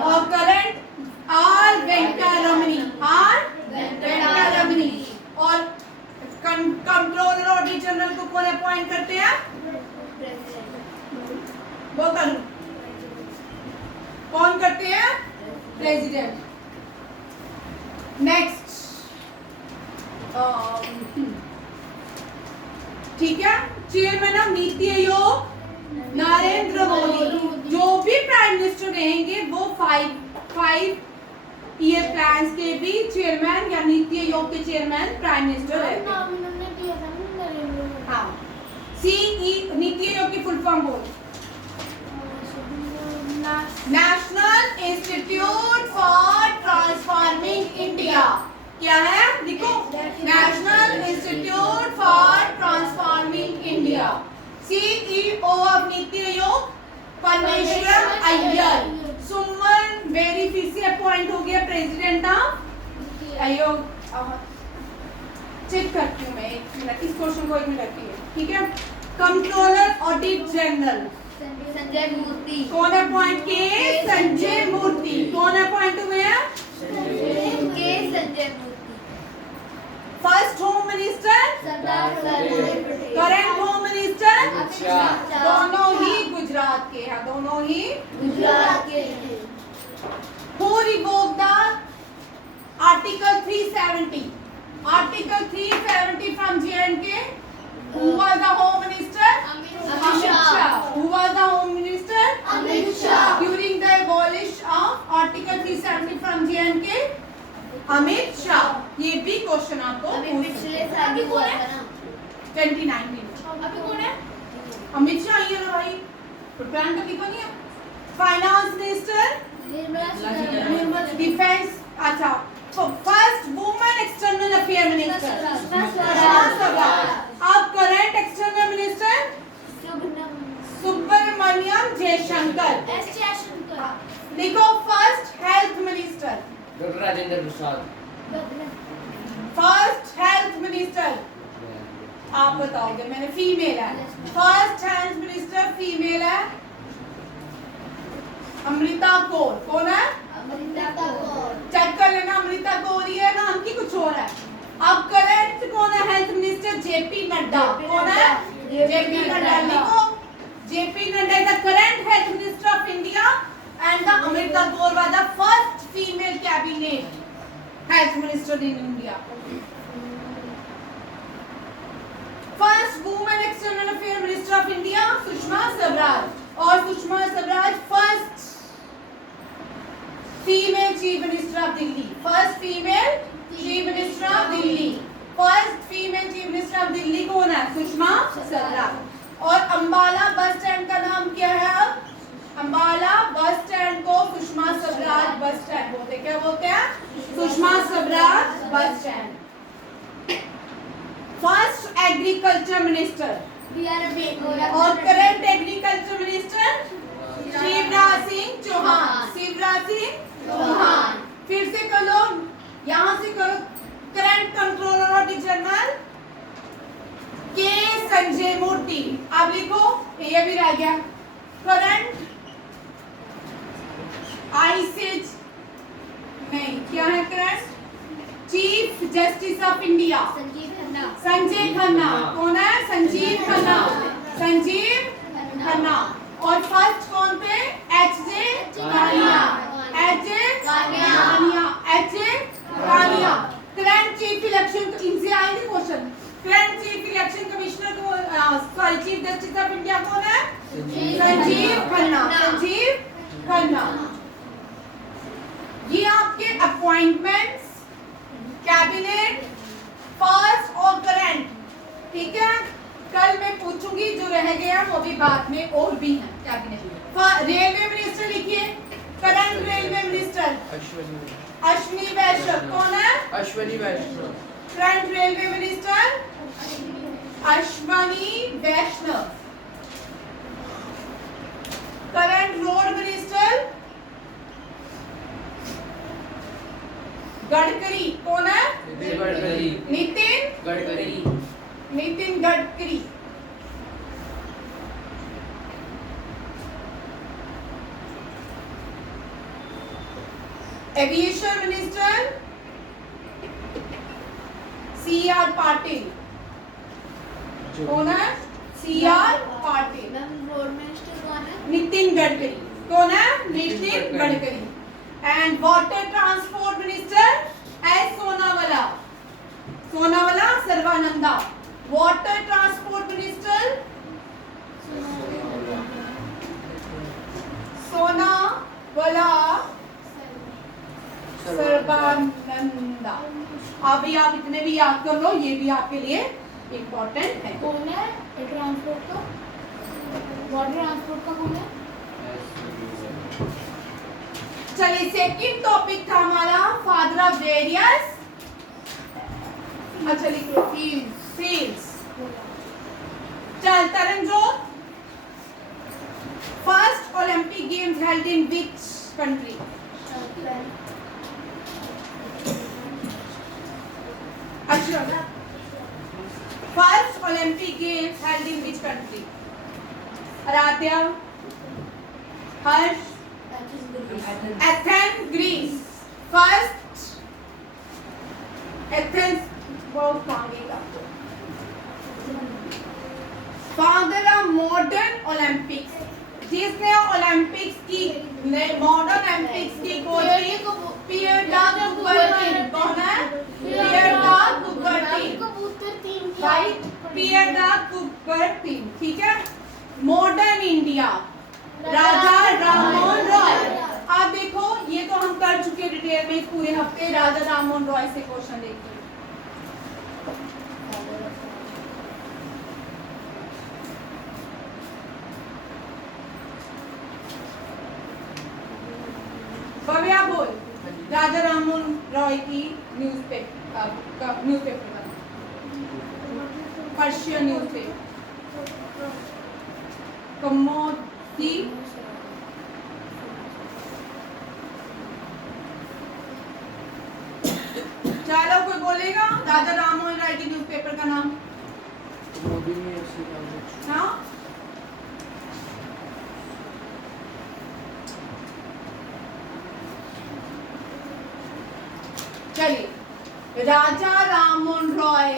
और current R Venkataramani. R Venkataramani. और controller auditor general को कौन appoint करते हैं? वो कौन करते हैं? प्रेसिडेंट। नेक्स्ट, ठीक है, चेयरमैन ऑफ नीति आयोग नरेंद्र मोदी। जो भी प्राइम मिनिस्टर रहेंगे वो 5 ईयर प्लान के भी चेयरमैन या नीति आयोग के चेयरमैन प्राइम मिनिस्टर रहते हैं। हाँ, नीति आयोग की फुल फॉर्म बोल। National institute for transforming India. क्या है? लिखो, national institute for transforming India. CEO of NITI Aayog परमेश्वर अय्यर। सुमन बेरी फिर से अपॉइंट हो गया प्रेसिडेंट ऑफ आयोग। चेक करती हूँ मैं, एक मिनट, इस क्वेश्चन को एक मिनट रखिए, ठीक है। Controller audit general Sanjay Murthy. कौन अपॉइंट किए? संजय मूर्ति। कौन अपॉइंट हुए हैं? Sanjay Murthy. First home minister Sardar Vallabh Patel. Current home minister Amit Shah. दोनों ही गुजरात के हैं। दोनों ही गुजरात के हैं। Who revoked the Article 370? Article 370 from J&K. Who was the Home Minister? Amit Shah. Who was the Home Minister? Amit Shah. During the abolish of Article 370 from J&K. Amit Shah. ये भी क्वेश्चन आपको अभी पिछले साल ही हुआ था ना। 2019 अभी कौन है? अमित शाह ही है ना भाई, प्लान का लिखो नहीं है। फाइनेंस मिनिस्टर निर्मला डिफेंस, अच्छा, first women external affair minister अब current external minister Subrahmanyam Jaishankar. S Jaishankar. लिखो, first health minister doctor Rajendra Prasad. First health minister आप बताओगे, मैंने फीमेल है। फर्स्ट हेल्थ मिनिस्टर फीमेल है अमृता कौर। कौन है? अमृता कौर। चेक कर लेना, अमृता कौर ही है, नाम की कुछ और है। अब करंट कौन है हेल्थ मिनिस्टर? जेपी नड्डा। कौन है? जेपी नड्डा। लिखो, JP Nadda is the current health minister of India and the Amrita Kaur was the first female cabinet health minister in India. First woman external affair minister of India Sushma Swaraj, और Sushma Swaraj first female chief minister of Delhi. First female chief minister of Delhi. First female chief minister of Delhi कौन है? सुषमा स्वराज। और Ambala bus stand का नाम क्या है? अब Ambala bus stand को सुषमा स्वराज बस स्टैंड बोलते हैं। क्या बोलते हैं? Sushma Swaraj bus stand. First agriculture minister और current agriculture minister Shivraj Singh Chouhan. Shivraj Singh Chouhan. फिर से करो, यहाँ से करो, करंट कंट्रोलर ऑडिट जनरल के संजय मूर्ति। अब लिखो, ये भी रह गया। करंट आईसीज नहीं, क्या है current? Chief justice of India Sanjeev Khanna. कौन है? संजीव खन्ना। संजीव खन्ना। और फर्स्ट कौन थे? H J Kania. H A Kania, H A Kania. Current chief election, इनसे आएंगे question. Current chief election commissioner को sorry chief justice of India कौन है? संजीव खन्ना, संजीव खन्ना। ये आपके अपॉइंटमेंट्स, कैबिनेट, फर्स्ट और करंट, ठीक है। कल मैं पूछूंगी जो रह गया वो भी बाद में और भी है कैबिनेट। रेलवे मिनिस्टर लिखिए, current railway minister Ashwini Vaishnaw. कौन है? Ashwini Vaishnaw. Current railway minister Ashwini Vaishnaw. Current road minister Gadkari. कौन है? Gadkari. Nitin Gadkari. Nitin Gadkari. Aviation minister C R Patil. कौन है? C R Patil. Road minister कौन है? नितिन गडकरी। कौन है? Nitin Gadkari. And water transport minister S Sonowal. Sonowal Sarbananda. Water transport minister Sonowal Sarbananda. अभी आप इतने भी याद कर लो, ये भी आपके लिए इम्पोर्टेंट है। कौन है ट्रांसपोर्ट का? वाटर ट्रांसपोर्ट का कौन है? चलिए सेकंड टॉपिक था हमारा फादर ऑफ वेरियस, अच्छा लिख लो फील्ड्स। चल Taranjot, first Olympic games held in which country? Ashraf, first Olympic games held in which country? Aradhya, Harsh, Athens Greece. First Athens बहुत मांगेगा। फादर ऑफ मॉडर्न ओलंपिक्स, जिसने ओलंपिक्स की मॉडर्न ओलंपिक्स की खोज की, पियर डा कुबर्टिन। कौन है? पियर डा कुबर्टिन। राइट, पियर डा कुबर्टिन, ठीक है। Modern India Raja Rammohan Roy. आप देखो ये तो हम कर चुके डिटेल में पूरे हफ्ते। राजा राममोहन रॉय से क्वेश्चन देखिए। भव्या बोल, राजा राममोहन रॉय की न्यूज़पेपर पर्शियन न्यूज़पेपर कमोदी। चलो कोई बोलेगा राजा राममोहन राय के न्यूज़पेपर का नाम? हाँ, चलिए राजा Rammohan Roy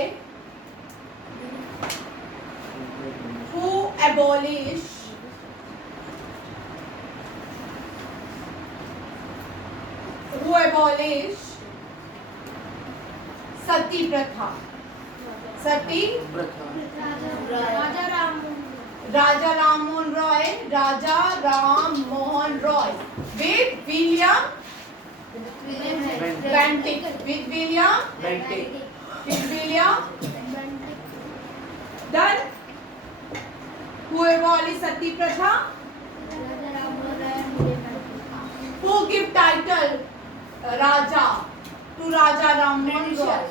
who abolish sati pratha. Sati Raja Rammohan Roy, Raja Rammohan Roy with William Bentinck, with William डन, who abolished sati pratha, who give title raja to Raja Rammohan Roy?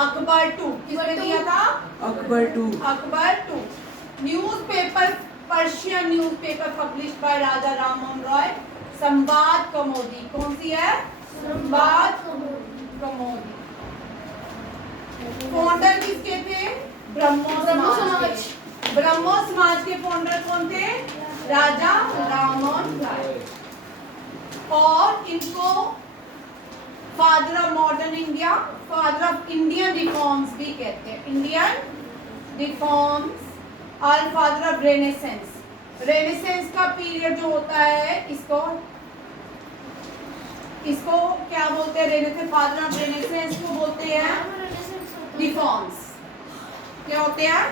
Akbar two. किसने दिया था? Akbar two. Akbar two. Newspaper Persian newspaper published by Raja Rammohan Roy, Sambad Kaumudi. कौन सी है? संवाद कौमुदी। फाउंडर किसके थे? ब्रह्मो समाज। ब्रह्मो समाज के फाउंडर कौन थे? राजा राममोहन राय। और इनको father of modern India, father of Indian reforms भी कहते हैं। इंडियन रिफॉर्म्स और फादर ऑफ रेनेसेंस। रेनेसेंस का पीरियड जो होता है इसको इसको क्या बोलते हैं? रेनेसेंस, फादर ऑफ रेनेसेंस को बोलते हैं रिफॉर्म्स। क्या होते हैं?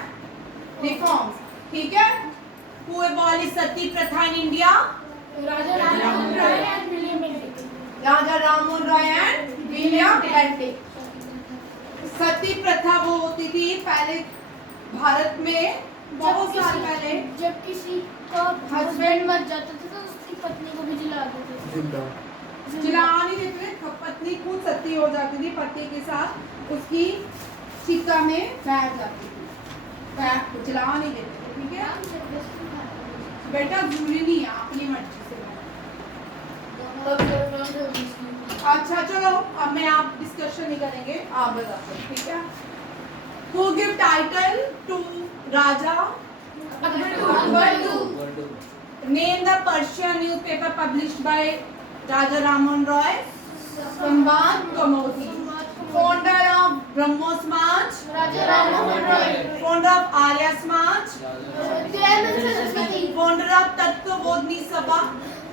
रिफॉर्म्स। ठीक है। Who abolish sati pratha in India? Raja Rammohan Roy and William Bentinck. Raja Rammohan Roy and William Bentinck. Sati प्रथा वो होती थी पहले भारत में, बहुत साल पहले। जब किसी का हस्बैंड मर जाता था तो उसकी पत्नी को भी जला देते थे। जिंदा। जला नहीं देते थे, पत्नी खुद सती हो जाती थी, पति के साथ उसकी चिता में बैठ जाती थी, जला नहीं देते थे। ठीक है बेटा, जरूरी नहीं है, अपनी मर्जी से। अच्छा चलो, अब मैं आप डिस्कशन नहीं करेंगे, आप बताओ। ठीक है। Who give title to Raja Akbar? Name the Persian newspaper published by Raja Rammohn Roy. Samvad Kaumudi. Founder of Brahmo Samaj. Raja Rammohan Roy. Founder of Arya Samaj. Dayanand Saraswati. Founder of Tattvabodhini Sabha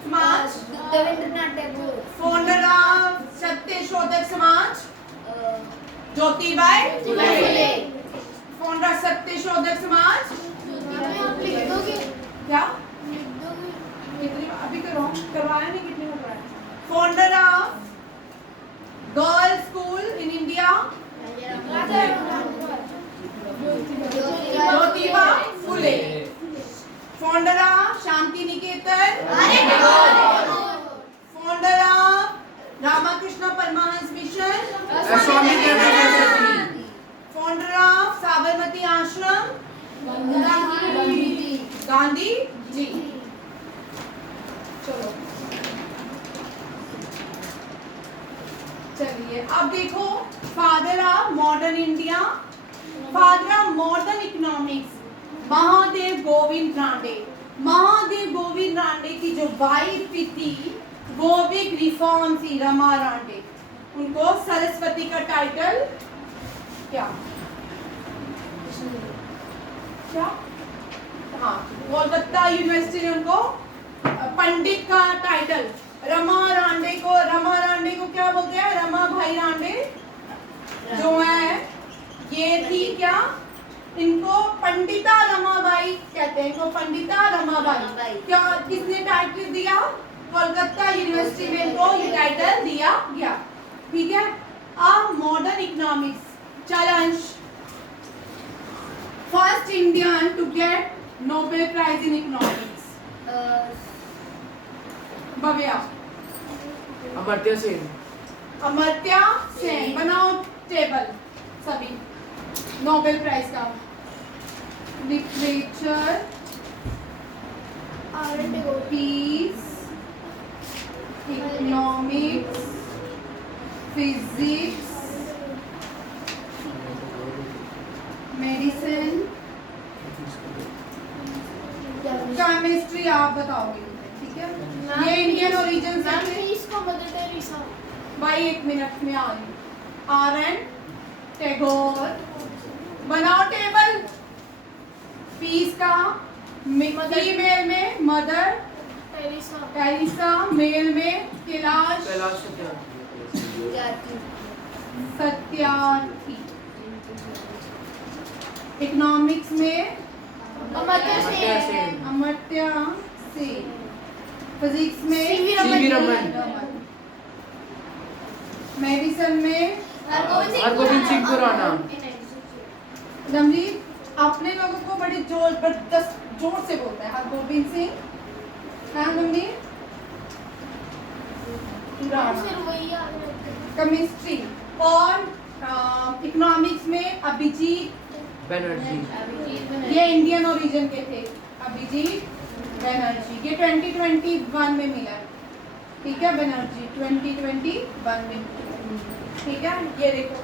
Samaj. Rabindranath Tagore. Founder of Satya Shodhak Samaj. Jyotibai Phule. Founder of Satya Shodhak Samaj. लिख दोगे? क्या? लिख दोगे? कितनी अभी करवाया नहीं, कितने में कराया? Founder of Girls School in India. Raja Rammohan Roy. Jyotiba Phule. Founder of Shanti Niketan. Founder of Ramakrishna Paramahansa Mission. Swami Vivekananda. Founder of Sabarmati Ashram. Gandhi ji. चलो चलिए, अब देखो father of modern India, father of modern economics Mahadev Govind Ranade. Mahadev Govind Ranade की जो वाइफ थी वो भी रिफॉर्म थी, रमा रांडे। उनको सरस्वती का टाइटल क्या क्या हाँ, कोलकाता यूनिवर्सिटी ने उनको पंडित का टाइटल, रमा रांडे को क्या बोलते हैं? रमा भाई रांडे जो है, ये थी क्या, इनको पंडिता रमाबाई कहते हैं, इनको पंडिता रमाबाई। क्या किसने टाइटल दिया? कोलकाता यूनिवर्सिटी में इनको ये टाइटल दिया गया। ठीक है। अब modern economics challenge, first Indian to get Nobel prize in economics, Bhavya Amartya Sen. Amartya Sen. बनाओ टेबल सभी नोबेल प्राइज का। Literature, peace, economics, physics, medicine, chemistry आप बताओगे। ठीक है। ये इंडियन ओरिजिन से इसको मदर टेरेसा। भाई 1 मिनट में आ रही। आर.एन. टैगोर। बनाओ टेबल। पीस का फीमेल में मदर टेरेसा, मेल में कैलाश सत्यार्थी, इकोनॉमिक्स में अमर्त्य सेन। अमर्त्य सेन, फिजिक्स में सीवी रमन। मेडिसिन में हरगोविंद सिंह खुराना। रमजीत अपने लोगों को बड़ी जबरदस्त जोर से बोलता है, हरगोविंद सिंह। हाँ रमजीत। केमिस्ट्री और इकोनॉमिक्स में अभिजीत बनर्जी। ये इंडियन ओरिजिन के थे, अभिजीत बनर्जी। ये 2021 में मिला। ठीक है, बनर्जी 2021 में मिला। ठीक है। ये देखो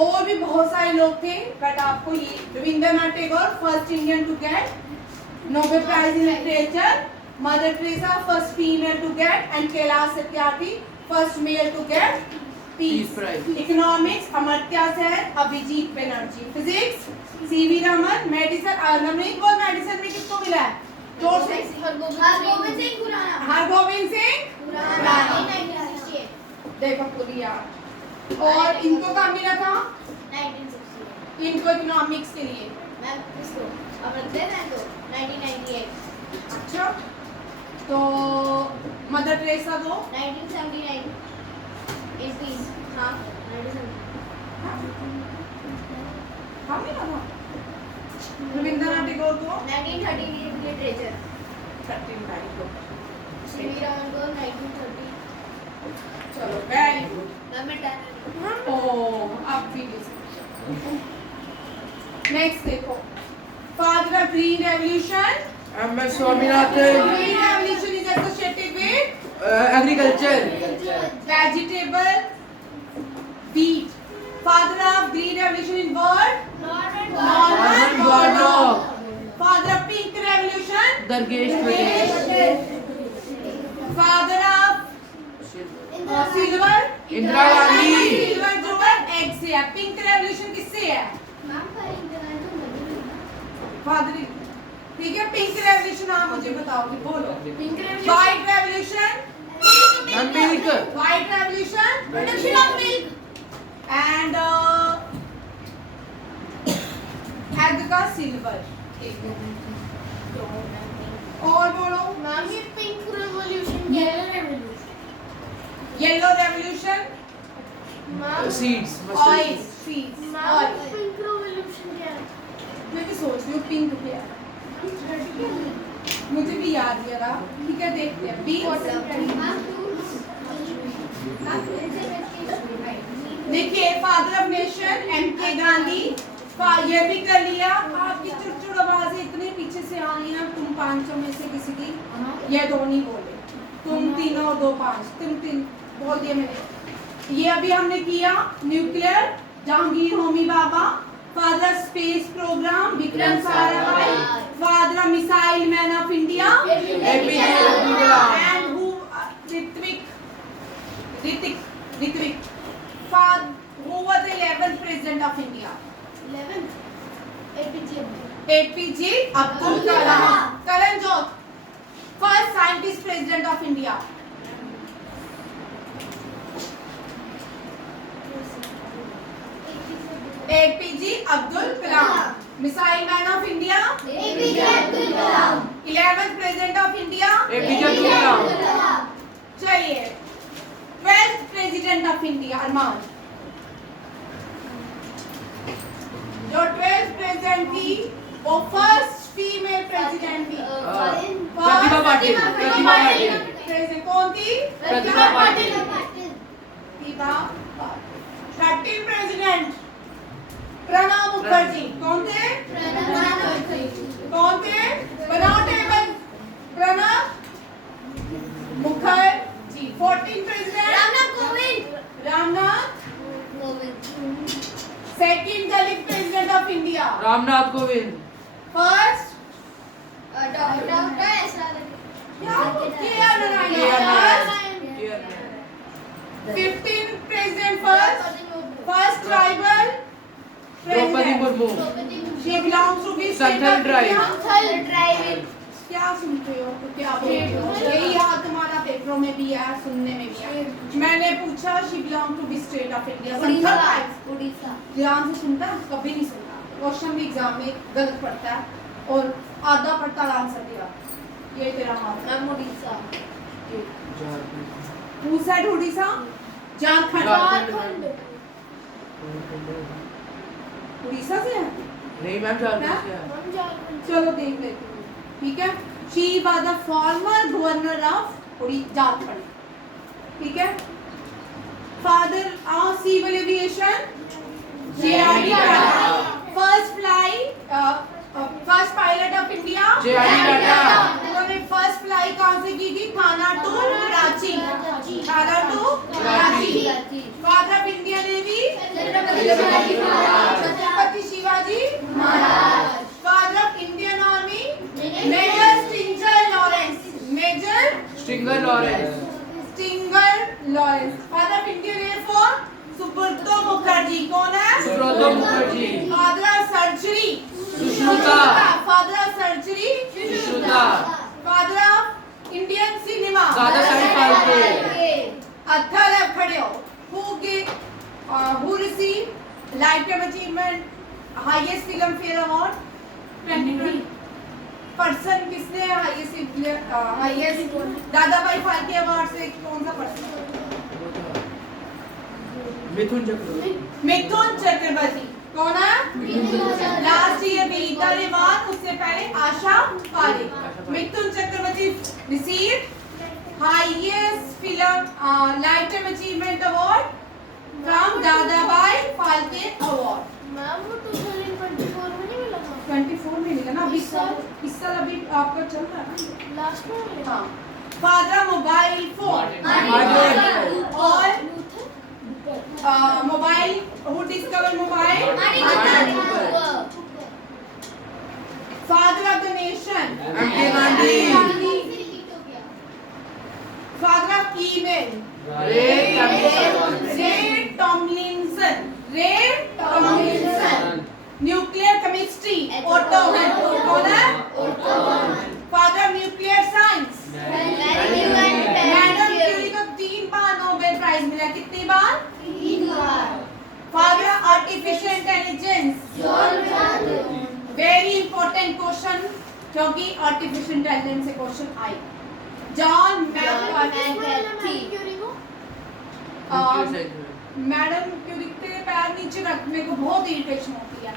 और भी बहुत सारे लोग थे, बट आपको ये Rabindranath Tagore first Indian to get Nobel prize in literature, Mother Teresa first female to get, and Kailash Satyarthi first male to get peace prize. Economics Amartya Sen, Abhijit Banerjee. Physics C V Raman. Medicine Navneet बोल, मेडिसिन में किसको मिला है? जोर से। हरगोविंद सिंह खुराना। हरगोविंद सिंह खुराना। देखो पूरी यार। और इनको कब मिला था? 1968 इनको इकोनॉमिक्स के लिए। मैम इसको अब रखते हैं तो 1998 अच्छा, तो मदर टेरेसा दो। 1979 80s हाँ 1979 हाँ मिला था। रविंद्रनाथ टैगोर को 1930 लिटरेचर 13 तारीख को। सीवी रमन को 1930 चलो वेरी गुड। गवर्नमेंट ओ अब भी नेक्स्ट देखो, father of green revolution. MS Swaminathan. Green revolution is associated with Agriculture. vegetable, wheat. Father of green revolution in word Norman Norman Borlaug. Father of pink revolution Dargesh Patel. Father of silver Indira Gandhi. silver जो है egg से है। pink revolution किससे है? Father. ठीक है, pink revolution आप मुझे बताओगे, बोलो। White revolution Milk. White revolution production of milk and egg का सिल्वर। और बोलो। मैम ये pink revolution yellow revolution yellow revolution Seeds. Oil seeds oil. Pink revolution क्या है मैं भी सोच रही हूँ पिंक क्या है, मुझे भी याद नहीं आ रहा। ठीक है, देखते हैं। बी देखिए, father of nation MK Gandhi. ये भी कर लिया। आपकी चुड़चुड़ आवाजें इतने पीछे से आ रही हैं। तुम पांचों में से किसी की ये दो नहीं बोले, तुम तीनों दो पांच, तुम तीन बोल दिया मैंने। ये अभी हमने किया nuclear Jehangir Homi Bhabha. Father space programme Vikram Sarabhai. Father missile man of India APJ Abdul Kalam. and who Ritwik. Who was the 11th president of India? 11 APJ Abdul Kalam. Karan Jot, first scientist president of India. APJ Abdul Kalam. Missile man of India. APJ Abdul Kalam 11th president of India. APJ Abdul Kalam. चलिए, 12th president of India अरमान। जो 12th president थी वो first female president थी। Pratibha Patil. Pratibha Patil. President कौन थी? Pratibha Patil. Pratibha Patil. 13th president Pranab Mukherjee. कौन थे? कौन थे? बनाओ table. Pranab Mukherjee. 14th president Ramnath Kovind Ramnath. Second Dalit president of India. Ramnath Kovind. First doctor KR Narayan. 15th president first tribal Draupadi Murmu. She belongs to which state Santhal of tribe. India? क्या सुनते हो तो क्या बोलते हो? यही याद तुम्हारा पेपरों में भी है, सुनने में भी है। मैंने पूछा she belongs to which state of India? Santhal tribe। Orissa ध्यान से सुनता है? कभी नहीं सुनता। क्वेश्चन भी एग्जाम में गलत पड़ता है और आधा पढ़ता आंसर दिया। ये तेरा हाल है। Ma'am Orissa Who said Orissa? Jharkhand. Orissa से है? नहीं मैम झारखंड से है. चलो देख लेते हैं। ठीक है, she was the former governor of Jharkhand. ठीक है, father of civil aviation JRD Tata. First pilot of India JRD Tata. उन्होंने फर्स्ट फ्लाई कहाँ से की थी? थाना to Karachi. Thana to Karachi. Father of Indian navy Chhatrapati Shivaji Maharaj. Father of Indian army major Stringer Lawrence. Major Stringer Lawrence. Stringer Lawrence. Father of Indian air force Subroto Mukherjee. कौन है? Subrata Mukherjee. Father of surgery Sushruta. Father of surgery Sushruta. Father of Indian cinema Dada Saheb Phalke. अच्छा है, खड़े हो। who received lifetime achievement highest film fare award 2020 person किसने highest दादा Bhai Phalke award से कौन सा पर्सन मिथुन चक्रवर्ती मिथुन चक्रवर्ती कौन है लास्ट ईयर विनीता रेवान उससे पहले Asha Parekh Mithun Chakraborty receive highest film lifetime achievement award from Dada Bhai Phalke award ma'am वो 2024 में नहीं मिला था 24 में मिला ना अभी इस साल अभी आपका चल रहा है ना लास्ट में मिला हाँ फादर मोबाइल फोन और mobile who discovered mobile father of the nation M.K. Gandhi. father of email Ray Tomlinson nuclear chemistry Otto Hahn कौन है father of nuclear science madam Curie को 3 बार नोबेल प्राइज मिला कितनी बार father of artificial intelligence very important question क्योंकि artificial intelligence से question आए जॉन मैककार्थी मैडम क्यूरी तेरे पैर नीचे रख मेरे को बहुत इरिटेशन होती है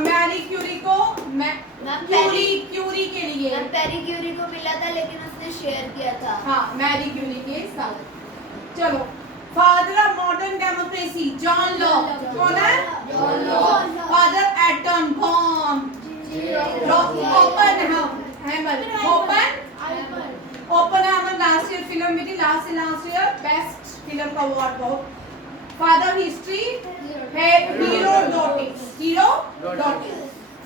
मैरी क्यूरी को क्यूरी के लिए पेरी क्यूरी को मिला था लेकिन उसने शेयर किया था हाँ मैरी क्यूरी के साथ चलो father of modern democracy John Locke कौन है father atom bomb Oppenheimer last year film में थी लास्ट ईयर बेस्ट फिल्म का अवार्ड बहुत फादर हिस्ट्री है Herodotus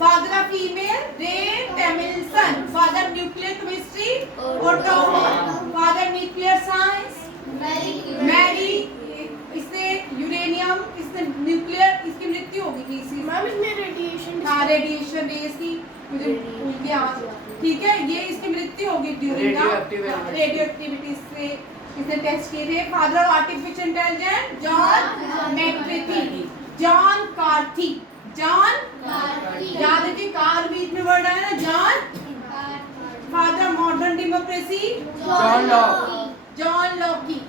father of female रे टेमिल्सन father nuclear chemistry Otto father nuclear science Marie इसने यूरेनियम इसने न्यूक्लियर इसकी मृत्यु हो गई थी इसी मैम इसमें रेडिएशन हाँ रेडिएशन रेस की मुझे भूल गया ठीक है ये इसकी मृत्यु हो गई ड्यूरिंग रेडियो एक्टिविटी से इसने टेस्ट किए थे father of artificial intelligence John McCarthy John Carthy याद है कि कार बीच में वर्ड आया ना John father of modern democracy John Locke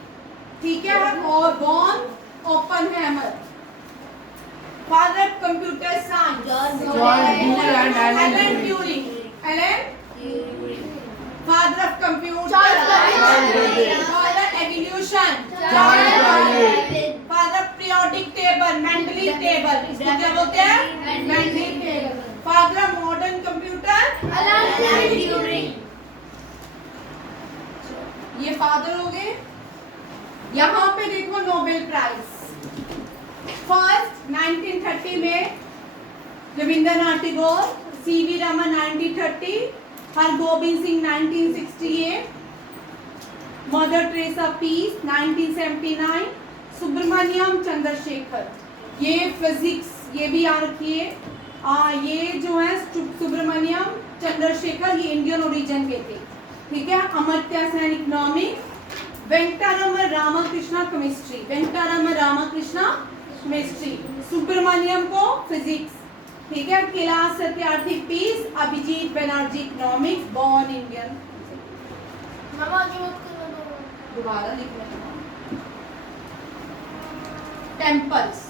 ठीक है और born Oppenheimer father of computer science Alan Turing father of computer father evolution father periodic table Mendeleev table इसको क्या बोलते हैं Mendeleev table father of modern computer Alan Turing ये father हो गए यहाँ पे देखो नोबेल प्राइज फर्स्ट 1930 में Rabindranath Tagore C V Raman 1930 Hargobind Singh 1968 Mother Teresa peace 1979 Subramanyan Chandrasekhar ये फिजिक्स ये भी याद रखिए ये जो है सुब्रमण्यम चंद्रशेखर ये इंडियन ओरिजिन के थे ठीक है अमर्त्य सेन इकोनॉमिक्स वेंकटरामन रामकृष्ण केमिस्ट्री सुब्रमण्यम को फिजिक्स ठीक है Kailash Satyarthi peace Abhijit Banerjee economics born Indian ma'am आगे मत करना दोबारा लिखना टेम्पल्स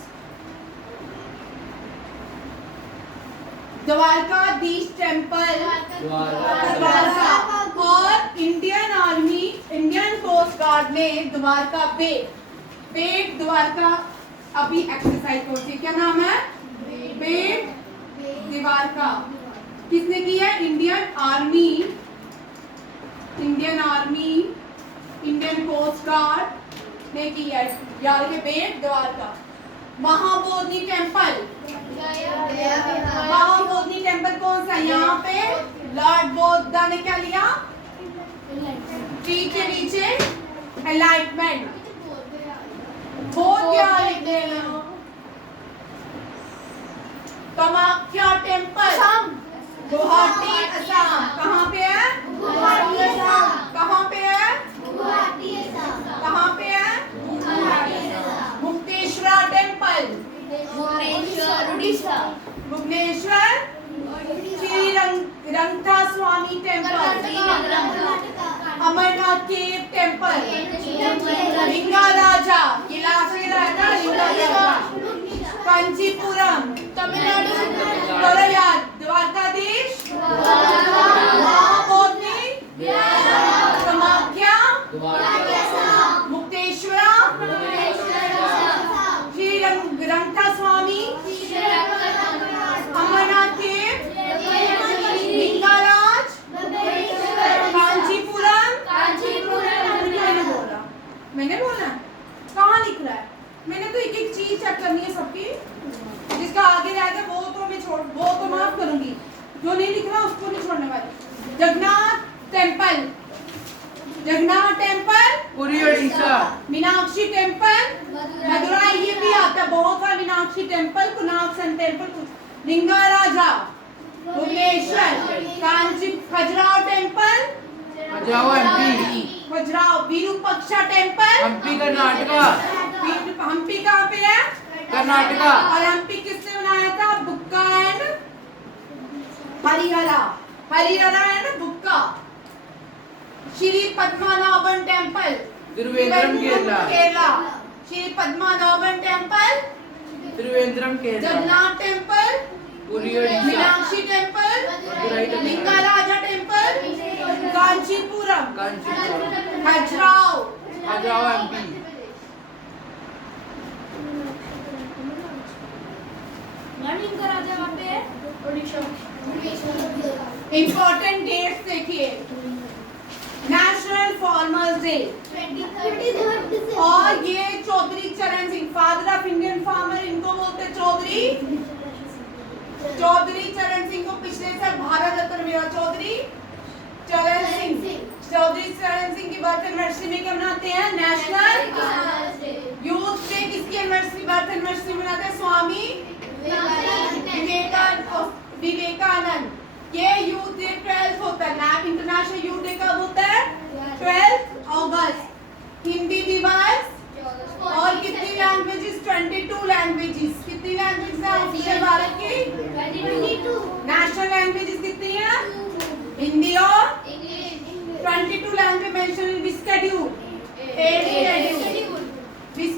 द्वारकाधीश टेम्पल द्वारका और Indian army Indian coast guard ने द्वारका बेट द्वारका अभी एक्सरसाइज करती क्या नाम है बेट द्वारका किसने की है Indian army Indian coast guard ने की है यार के बेट द्वारका महाबोधि टेम्पल कौन सा यहाँ पे लॉर्ड बुद्धा ने क्या लिया ट्री के नीचे एनलाइटमेंट बहुत क्या लिखते हैं कामाख्या टेम्पल गुवाहाटी असम कहाँ पे है कहाँ पे है मुक्तेश्वरा टेम्पल भुवनेश्वर उड़ीसा भुवनेश्वर श्री रंगनाथ स्वामी टेम्पल अमरनाथ केव टेम्पल लिंगाराजा ये लास्ट में रहा था लिंगाराजा कांचीपुरम तमिलनाडु करो याद द्वारकाधीश महाबोधि कामाख्या मुक्तेश्वरा श्री रंगनाथ स्वामी अमरनाथ केव लिंगाराज कांचीपुरम मैंने बोला कहाँ लिख रहा है मैंने तो एक एक चीज चेक करनी है सबकी जिसका आगे रहेगा वो तो माफ करूंगी जो नहीं लिख रहा उसको नहीं छोड़ने वाली जगन्नाथ टेम्पल पुरी उड़ीसा मीनाक्षी टेम्पल मदुराई ये भी आता बहुत बार मीनाक्षी टेम्पल कुनाक्सन temple Lingaraja Bhubaneswar Kanchi Khajuraho temple Khajuraho MP Khajuraho Virupaksha temple Hampi Karnataka Hampi कहाँ पे है कर्नाटका और हम्पी किसने बनाया था बुक्का एंड हरिहरा है ना Bukka Shri Padmanabhan temple Trivandrum Kerala Shri Padmanabhan temple Trivandrum Kerala Jagannath temple Puri Orissa Meenakshi temple Lingaraja temple Kanchipuram Khajuraho MP Lingaraja वहाँ पे है उड़ीसा इम्पोर्टेंट डेट्स देखिए नेशनल फार्मर्स डे 23rd और ये Chaudhary Charan Singh father of Indian farmer इनको बोलते चौधरी चरण सिंह को पिछले साल भारत रत्न मिला चौधरी चरण सिंह की बर्थ एनिवर्सरी में क्या मनाते हैं नेशनल यूथ डे किसकी एनिवर्सरी बर्थ एनिवर्सरी मनाते हैं स्वामी विवेकानंद ये यूथ डे 12th होता है इंटरनेशनल यूथ डे कब होता है 12th अगस्त हिंदी दिवस और कितनी लैंग्वेजेस 22 लैंग्वेजेस कितनी लैंग्वेजेस है ऑफिशियल भारत की 22 नेशनल लैंग्वेजेस कितनी है हिंदी और 22 language mention in this schedule 8 schedule this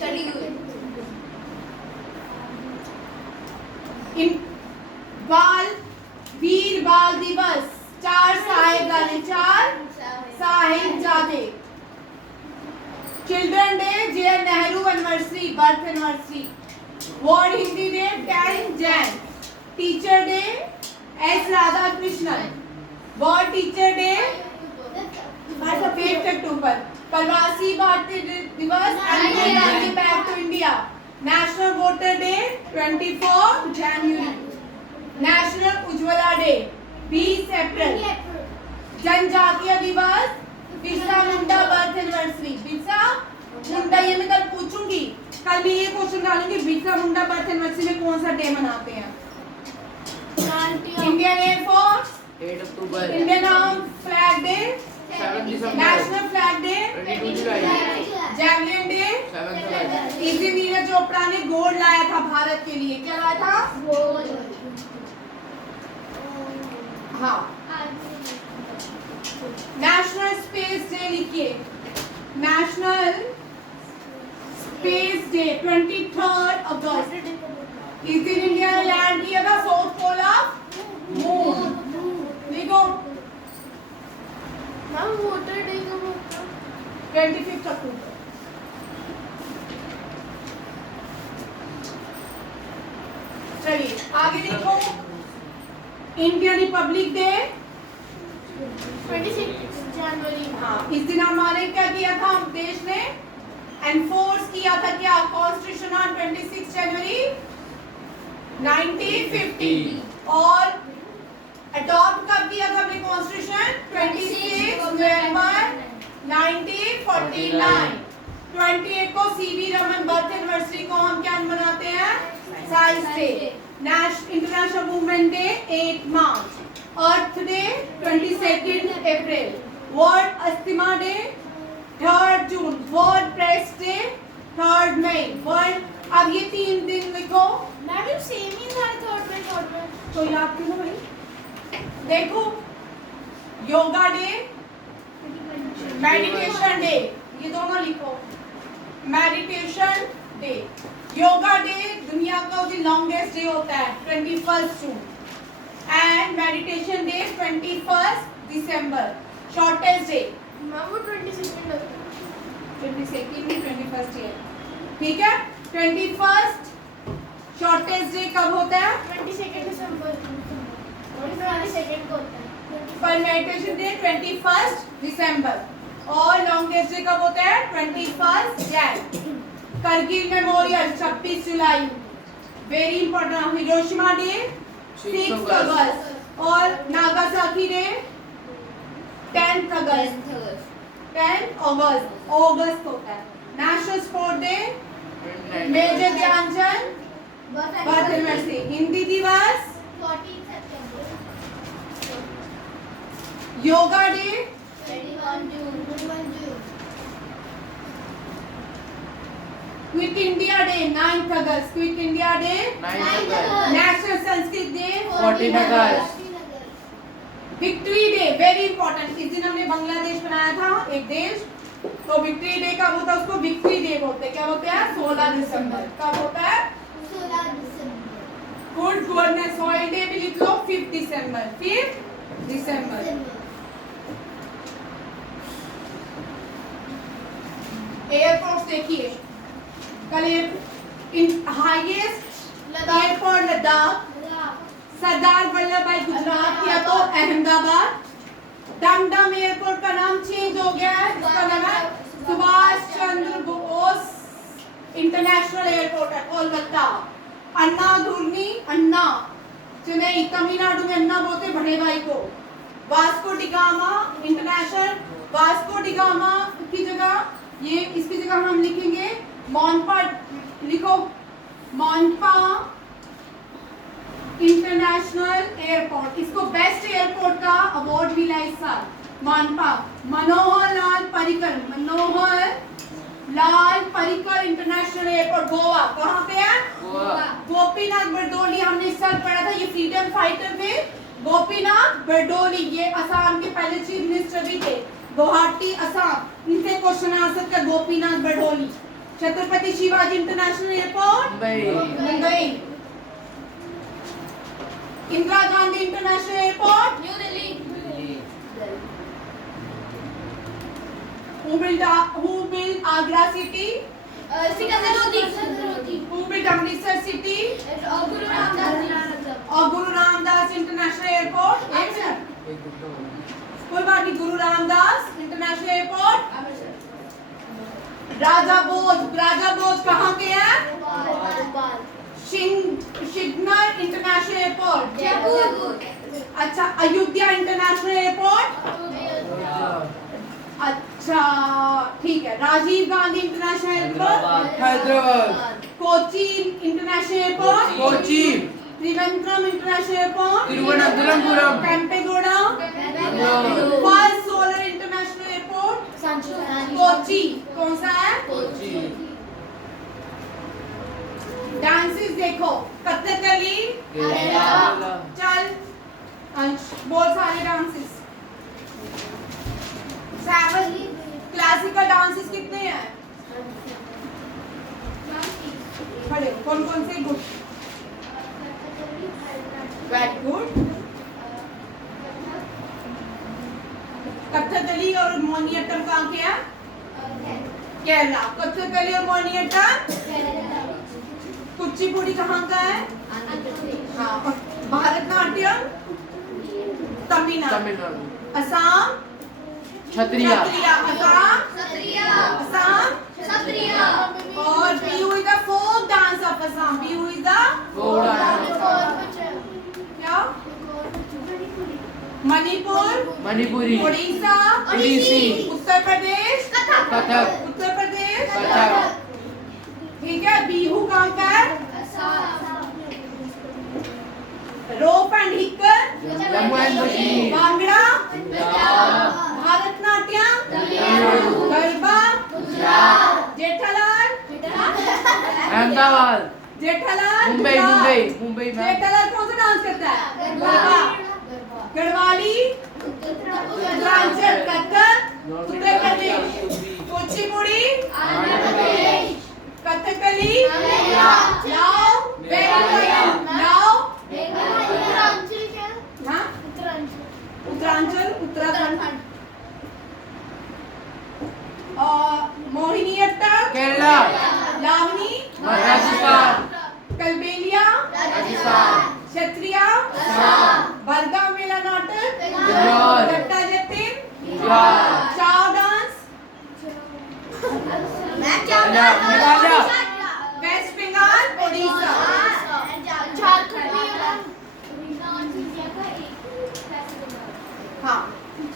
schedule in Veer Bal Diwas 4 Sahibzade children day J Nehru anniversary birth anniversary world Hindi day 10 Jan teacher day S Radha Krishnan world teacher day 8 October Pravasi Bharatiya Diwas Gandhi back to India national voter day 24 January national Ujjwala day 20 अप्रैल जनजातीय दिवस Birsa Munda birth anniversary Birsa Munda ये मैं कल पूछूंगी कल मैं ये question डालूंगी बिरसा मुंडा बर्थ एनिवर्सरी में कौन सा डे मनाते हैं इंडियन एयरफोर्स 8 अक्टूबर इंडियन आर्म फ्लैग डे 7 दिसंबर नेशनल फ्लैग डे 22 जुलाई जैवलिन डे 7 जुलाई इसी नीरज चोपड़ा ने गोल्ड लाया था भारत के लिए क्या लाया था हाँ नेशनल स्पेस डे लिखिए नेशनल स्पेस डे 23rd अगस्त इस दिन इंडिया ने लैंड किया था साउथ पोल ऑफ मून लिखो मैम वोटर डे का 25th अक्टूबर चलिए आगे लिखो इंडियन रिपब्लिक डे 26 जनवरी हाँ इस दिन हमारे क्या किया था हम देश ने एनफोर्स किया था क्या कॉन्स्टिट्यूशन ऑन 26 जनवरी 1950 और अडॉप्ट कब किया था हमने कॉन्स्टिट्यूशन 26 नवंबर 1949 28 को सीवी रमन बर्थ एनिवर्सरी को हम क्या मनाते हैं science day international women day 8 March earth day 22 April world asthma day 3rd June world press day 3rd मई वर्ल्ड अब ये 3 दिन लिखो मैडम सेम ही था थर्ड में तो याद करो भाई। देखो योगा डे, मेडिटेशन डे, ये दोनों लिखो। मेडिटेशन डे, योगा डे दुनिया का लॉन्गेस्ट डे होता है 21 जून एंड मेडिटेशन डे 21 दिसंबर शॉर्टेस्ट डे। मैम वो 22nd होता है। 22nd भी 21st है, ठीक है। 21st शॉर्टेस्ट डे कब होता है? 22nd दिसंबर और 22nd को होता है। पर मेडिटेशन डे 21 दिसंबर और लॉन्गेस्ट डे कब होता है? 21 जैन। करगिल मेमोरियल 26 जुलाई, वेरी इंपॉर्टेंट। हिरोशिमा डे 6 अगस्त और नागासाकी डे 10 अगस्त। 10 अगस्त होता है। National sport day major Dhyan Chand birth anniversary. Hindi दिवस 14 सितंबर, योगा डे 21 जून, क्विट इंडिया डे 9 अगस्त, क्विट इंडिया डे। 9 अगस्त, नेशनल संस्कृत डे 14 अगस्त, विक्ट्री डे, वेरी इंपॉर्टेंट। इस दिन हमने बांग्लादेश बनाया था एक देश, तो विक्ट्री डे कब होता है? उसको विक्ट्री डे बोलते हैं। क्या बोलते हैं? 16 दिसंबर। कब होता है? 16 दिसंबर। गुड गवर्नेंस ऑयल डे भी लिख लो 5 दिसंबर। 5 दिसंबर। एयरपोर्ट देखिए, कल हाईएस्ट एयरपोर्ट लद्दाख, सरदार वल्लभ भाई गुजरात या तो अहमदाबाद। डमडम एयरपोर्ट का नाम चेंज हो गया है, इसका नाम है सुभाष चंद्र बोस इंटरनेशनल एयरपोर्ट है कोलकाता। अन्ना धुर्नी, अन्ना चेन्नई, तमिलनाडु में अन्ना बोलते बड़े भाई को। Vasco da Gama international, Vasco da Gama की जगह ये इसकी जगह हम लिखेंगे मोनपा, लिखो मोनपा इंटरनेशनल एयरपोर्ट। इसको बेस्ट एयरपोर्ट का अवार्ड मिला इस साल। Monpa, Manohar Lal Parrikar, Manohar Lal Parrikar international airport Goa. कहाँ पे है? गोवा। गोपीनाथ बरदोली, हमने इस साल पढ़ा था, ये फ्रीडम फाइटर थे। गोपीनाथ बरदोली ये असम के पहले चीफ मिनिस्टर भी थे। गुवाहाटी असम, इनसे क्वेश्चन आ सकता है। Gopinath Bardoli. Chhatrapati Shivaji international airport Mumbai. Indira Gandhi international airport new Delhi. Who built Agra city? Sikandar Lodhi. Who built Amritsar city? गुरु रामदास जी। और गुरु रामदास इंटरनेशनल एयरपोर्ट। एक मिनट, कोई बात नहीं। गुरु रामदास इंटरनेशनल एयरपोर्ट। राजा बोध कहाँ के हैं? भोपाल। Sanganer international airport Jaipur. अच्छा। Ayodhya international airport. अच्छा ठीक है। Rajiv Gandhi international airport Hyderabad, Kochi international airport Kochi, Trivandrum international airport Thiruvananthapuram, Kempegowda Bengaluru, first solar international airport Kochi. कौन सा है? कोची। डांसेस देखो, कथकली, केरला, चल अंश बोल सारे डांसेस। 7 क्लासिकल डांसेस कितने हैं? खड़े कौन कौन से? Good, very good. कथकली और मोहिनीअट्टम कहाँ के हैं? केरला। कथकली और मोहिनीअट्टम। कुचिपुड़ी कहाँ का है? हाँ। और भारतनाट्यम तमिलनाडु। तमिलनाडु, असम क्षत्रिया, असम। और Bihu is the folk dance of Assam. Bihu is the गोड़ा, क्या? मणिपुर, मणिपुरी, उड़ीसा, ओडिसी, उत्तर प्रदेश, कथक, उत्तर प्रदेश। कथक, ठीक है। बिहू कहाँ का है? Rouf and Hikat, Jammu and Kashmir, Bhangra, Punjab, Bharatanatyam, Garba, Jethalal, Ahmedabad Jethalal Mumbai Gujarat. Mumbai Mumbai ma'am Jethalal कौन सा डांस करता है? गरबा। गढ़वाली उत्तरांचल, कथक उत्तर प्रदेश, कुचिपुड़ी कथकली लाओ लाओ हाँ उत्तरांचल उत्तराखंड और मोहिनीअट्टम केरला लावनी राजस्थान कलबेलिया राजस्थान क्षत्रिया बरगा मेला नाटक गुजरात गट्टा जतिन गुजरात चाव डांस मेघालय वेस्ट बंगाल ओडिशा हाँ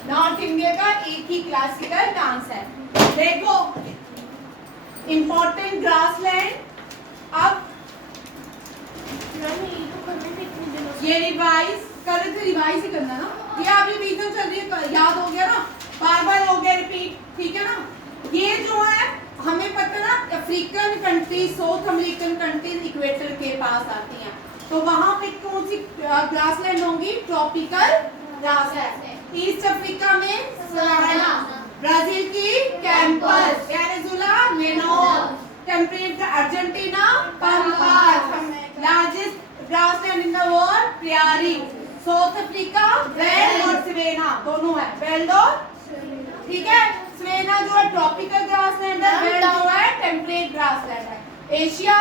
नॉर्थ इंडिया का एक ही क्लासिकल डांस है। देखो इम्पोर्टेंट ग्रासलैंड। अब ये रिवाइज कर रहे थे, रिवाइज ही करना ना, ये आप रिवीजन चल रही है, याद हो गया ना, बार बार हो गया रिपीट, ठीक है ना। ये जो है हमें पता ना African country South American countries equator के पास आती हैं, तो वहां पे कौन सी ग्रासलैंड होंगी? Tropical grassland. ईस्ट अफ्रीका में सवाना, ब्राजील की campos, Venezuela llanos, temperate Argentina pampas, largest grassland in the world prairie, South Africa veld और सवेना दोनों है, वेल्ड और ठीक है। सवेना जो है ट्रॉपिकल ग्रासलैंड है, वेल्ड जो है टेम्परेट ग्रासलैंड है। Asia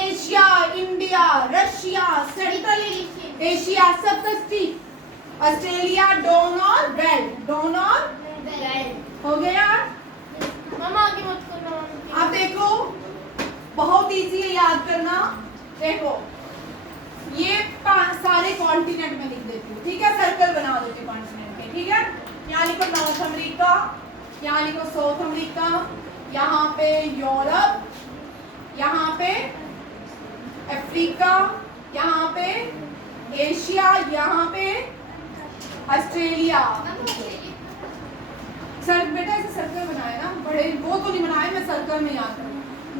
Asia India Russia central Asia सबकस्टी, ऑस्ट्रेलिया डोन और वेल्ड, डोन और हो गया। अब देखो बहुत इजी है याद करना। देखो ये सारे कॉन्टिनेंट में लिख देती हूँ, ठीक है, सर्कल बना देती हूँ कॉन्टिनेंट के, ठीक है। यहाँ लिखो नॉर्थ अमेरिका, यहाँ लिखो साउथ अमेरिका, यहाँ पे यूरोप, यहाँ पे अफ्रीका, यहाँ पे एशिया, यहाँ पे ऑस्ट्रेलिया। सर बेटा ऐसे सर्कल बनाए ना, बड़े वो तो नहीं बनाए, मैं सर्कल में याद करूँ।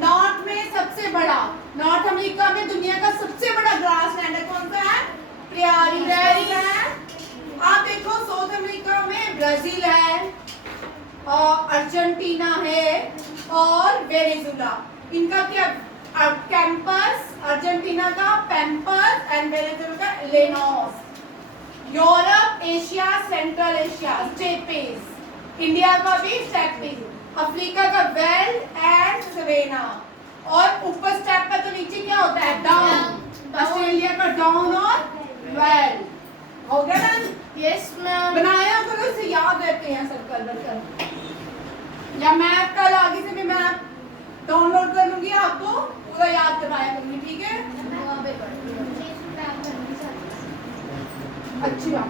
नॉर्थ में सबसे बड़ा, नॉर्थ अमेरिका में दुनिया का सबसे बड़ा ग्रासलैंड है, कौन सा है? प्रियारी है। आप देखो साउथ अमेरिका में ब्राजील है और अर्जेंटीना है और वेनेजुला, इनका क्या कैंपस, अर्जेंटीना का पैम्पस एंड वेनेजुला का llanos. Europe Asia central Asia steppes, India का भी स्टेपेस, अफ्रीका का वेल्ड एंड सवेना, और ऊपर स्टेप पे तो नीचे क्या होता है? डाउन, ऑस्ट्रेलिया का डाउन और वेल्ड। हो गया ना? Yes ma'am. बनाया करो, इसे याद रहते हैं सर्कल बनकर। या मैप कल आगे से भी मैप डाउनलोड कर लूंगी, आपको पूरा याद करवाया करूंगी, ठीक है। अच्छी बात।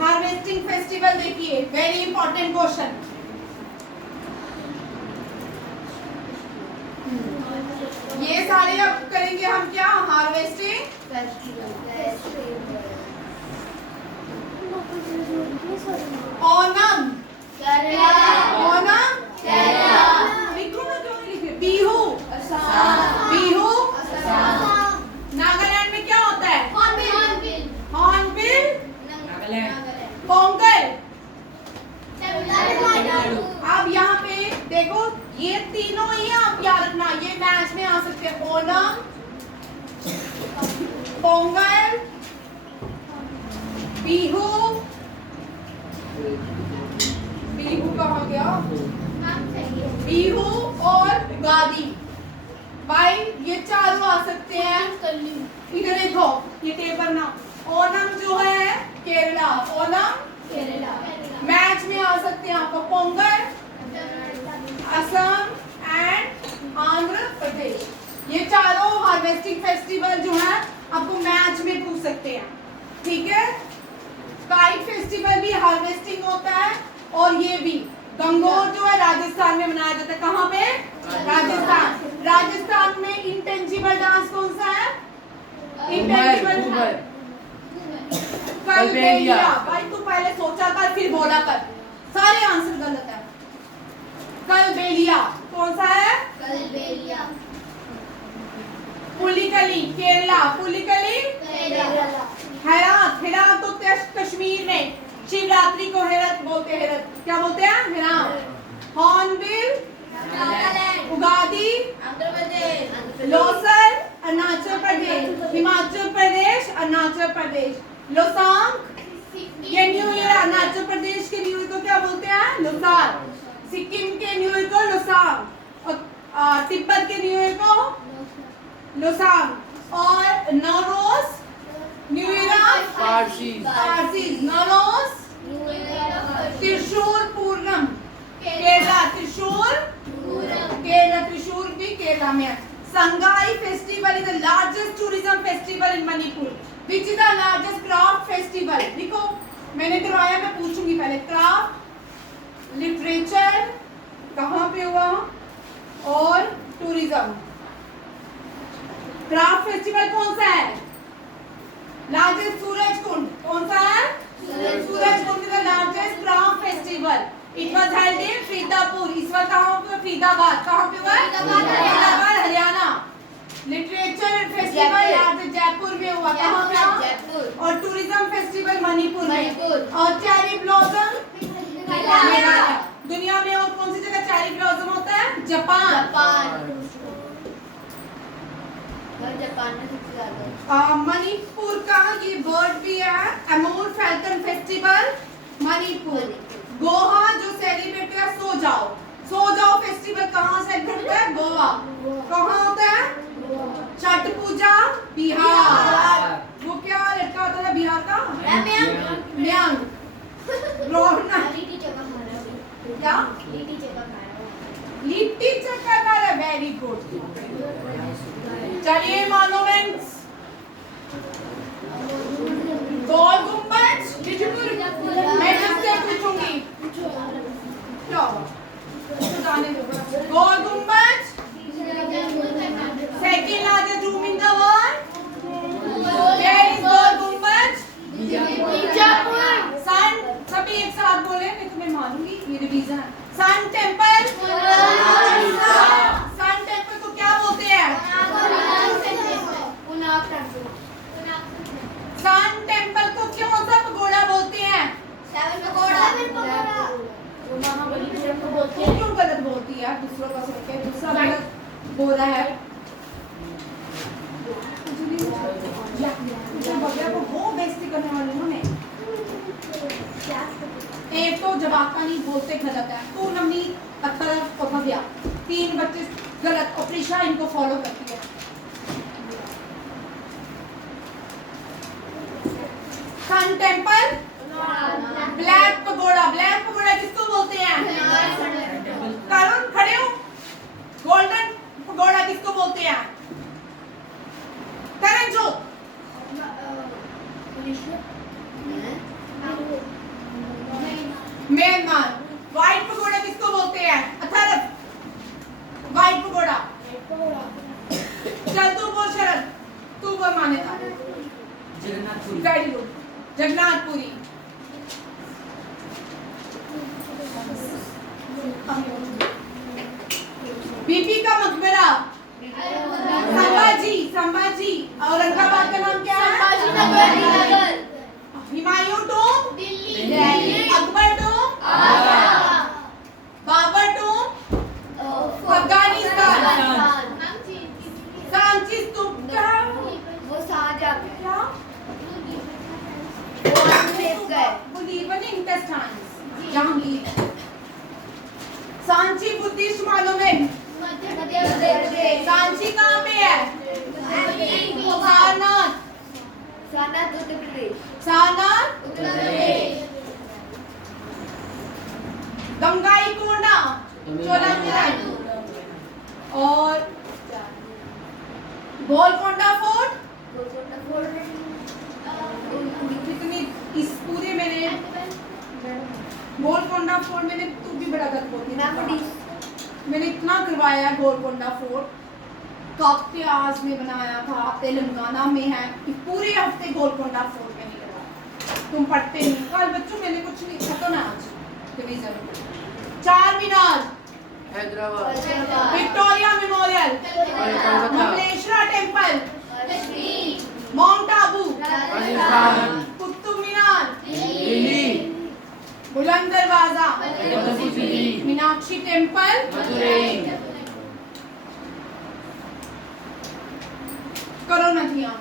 हार्वेस्टिंग फेस्टिवल देखिए, वेरी इंपॉर्टेंट क्वेश्चन। ये सारे अब करेंगे हम क्या? हार्वेस्टिंग ओनम, ओनम लिखो ना, क्यों नहीं लिखे? बिहू, बिहू नागालैंड में क्या होता है? हॉर्नबिल, पोंगल। अब यहाँ पे देखो ये तीनों ही आप याद रखना, ये मैच में आ सकते हैं। ओनम, पोंगल, बिहू, बिहू कहाँ गया? बिहू और उगादी। भाई ये चारों आ सकते हैं। इधर देखो ये टेबल ना, ओनम जो है केरला, ओनम मैच में आ सकते हैं आपको पोंगल, असम एंड आंध्र प्रदेश। ये चारों हार्वेस्टिंग फेस्टिवल जो है आपको मैच में पूछ सकते हैं, ठीक है। काइट फेस्टिवल भी हार्वेस्टिंग होता है, और ये भी गंगोर जो है राजस्थान में मनाया जाता है। कहाँ पे? राजस्थान। राजस्थान में इंटेंजिबल डांस कौन सा है? इंटेंजिबल कलबेलिया। भाई तू पहले सोचा कर फिर बोला कर, सारे आंसर गलत है। कलबेलिया तो कौन सा है? कलबेलिया पुलिकली केरला, पुलिकली हेरात, हेरात तो कश्मीर में शिवरात्रि को हेरत बोलते हैं। हेरत क्या बोलते हैं? हेरात। हॉर्नबिल नागालैंड उगादी आंध्र प्रदेश लोसर अरुणाचल प्रदेश, हिमाचल प्रदेश अरुणाचल प्रदेश। लोसांग ये न्यू ईयर अरुणाचल प्रदेश के न्यू ईयर को क्या बोलते हैं? लोसार। सिक्किम के न्यू ईयर को लोसांग और तिब्बत के न्यू ईयर को लोसांग। और नवरोज न्यू ईयर पारसी पारसी नवरोज त्रिशूल पूर्णम केरला, त्रिशूल केरला, त्रिशूल भी केरला में है। Sangai festival is the largest tourism festival in Manipur. Which is the largest craft festival? देखो मैंने करवाया, मैं पूछूंगी पहले। क्राफ्ट लिटरेचर कहाँ पे हुआ और टूरिज्म। क्राफ्ट फेस्टिवल कौन सा है? लार्जेस्ट सूरज कुंड कौन सा है? Suraj Kund is the largest craft festival. It was held in Faridapur. इस बार कहाँ पे? फरीदाबाद। कहाँ पे हुआ? Faridabad Haryana. Literature festival largest Jaipur में हुआ। कहाँ पे? जयपुर। और टूरिज्म फेस्टिवल मणिपुर में। मणिपुर। और चेरी ब्लॉसम मेघालय। दुनिया में और कौन सी जगह चेरी ब्लॉसम होता है? जापान। जापान में सबसे ज्यादा मणिपुर का ये बर्ड भी है अमूल फैल्कन फेस्टिवल मणिपुर। गोवा जो सेलिब्रेट है सो जाओ फेस्टिवल कहाँ सेलिब्रेट होता है? गोवा। कहाँ होता है? छठ पूजा बिहार। वो क्या लड़का होता है बिहार का? म्यांग। रोहना क्या? लिट्टी चक्का खा रहा है। Very good. चलिए मॉन्यूमेंट्स। गोल गुम्बज मैं किससे पूछूंगी? क्या हुआ? तो जाने दो। Gol Gumbaz second largest room in the world. Where is Gol Gumbaz? सन सभी एक साथ बोले, नहीं तो मैं मानूंगी ये रिवीजन है। सन टेंपल सन टेंपल को क्या बोलते हैं? सन टेंपल को क्यों सा पगोड़ा बोलते हैं? वो क्यों गलत बोलती है? दूसरों का सुन के दूसरा गलत बोल रहा है। को वो बेइज्जती करने वाले उन्होंने। एक तो जवाब नहीं बोलते गलत है। तो नमनी तरफ हो गया। 3 बच्चे गलत और प्रिशा इनको फॉलो करती है। सन टेंपल ब्लैक पगोड़ा किसको बोलते हैं? तरुण खड़े हो। गोल्डन पगोड़ा किसको बोलते हैं? करणजोत म्यांमार। व्हाइट पगोड़ा किसको बोलते हैं? Atharva white pagoda. चल तू बोल शरद, तू बोल मान्यता। जगन्नाथपुरी। बीपी का मकबरा संभाजी। औरंगाबाद का नाम क्या है? Humayun tomb Delhi. Akbar tomb Babur tomb Afghanistan. Sanchi stupa क्या? जहांगीर। सांची बुद्धिस्ट मॉन्यूमेंट सांची कहाँ पे है? सारनाथ उत्तर प्रदेश। सारनाथ गंगाई कोंडा चोलापुरम। और गोलकोंडा फोर्ट कितनी इस पूरे मैंने गोलकोंडा फोर्ट मैंने तू भी बड़ा गलत बोलती है। मैंने इतना करवाया गोलकोंडा फोर्ट काकटियाज में बनाया था, तेलंगाना में है। पूरे हफ्ते गोलकोंडा फोर्ट में नहीं करवाया। तुम पढ़ते नहीं। कल बच्चों मैंने कुछ नहीं खत्म है आज revision. Charminar Hyderabad Victoria memorial, Kolkata Mamleshwar temple, mount Abu, Rajasthan Qutub Minar, Delhi Buland Darwaza, Madhubani Delhi Meenakshi temple, Madurai करो नदियाँ।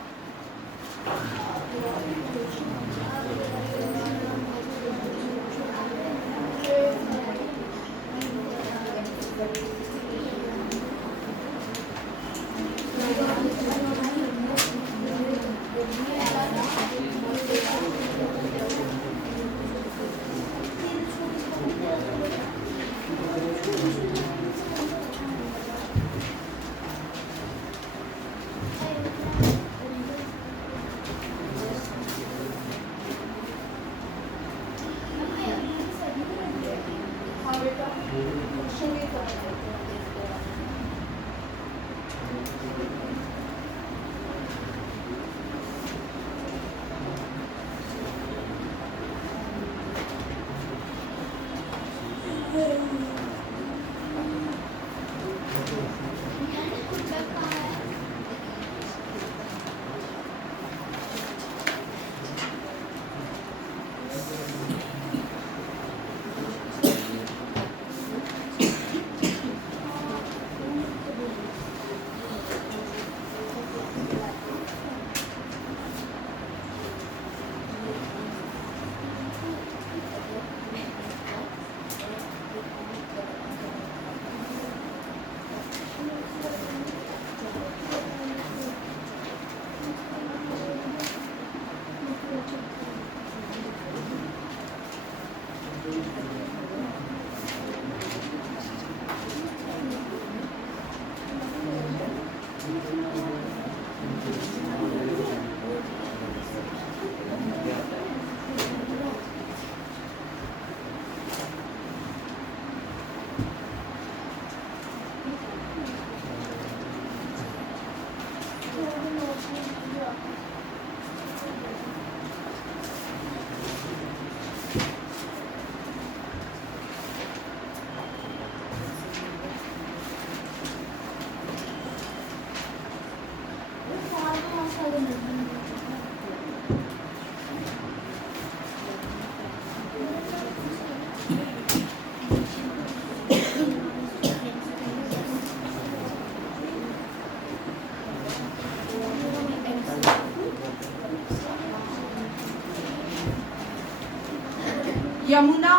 यमुना,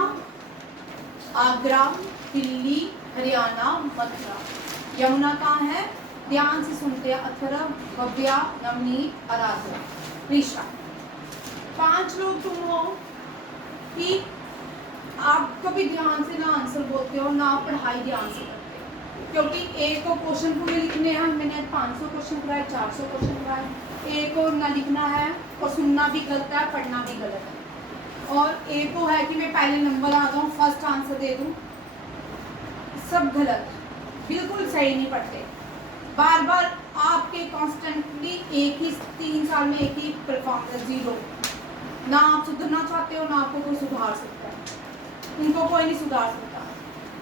आगरा, दिल्ली, हरियाणा, मथुरा। यमुना कहाँ है? ध्यान से सुनते हैं। अथर्व, भव्या, नवनीत, आराध्या, ऋषा। 5 लोग तुम हो कि आप कभी ध्यान से ना आंसर बोलते हो, ना पढ़ाई ध्यान से करते हो, क्योंकि एक को क्वेश्चन पूरे लिखने हैं। मैंने 500 क्वेश्चन कराए, 400 क्वेश्चन कराए। एक को ना लिखना है और सुनना भी गलत है, पढ़ना भी गलत है। और एक को है कि मैं पहले नंबर आ जाऊँ, फर्स्ट आंसर दे दूँ। सब गलत, बिल्कुल सही नहीं पढ़ते। बार बार आपके कॉन्स्टेंटली एक ही 3 साल में एक ही परफॉर्मेंस, 0। ना आप सुधरना चाहते हो, ना आपको कोई सुधार सकता है। उनको कोई नहीं सुधार सकता।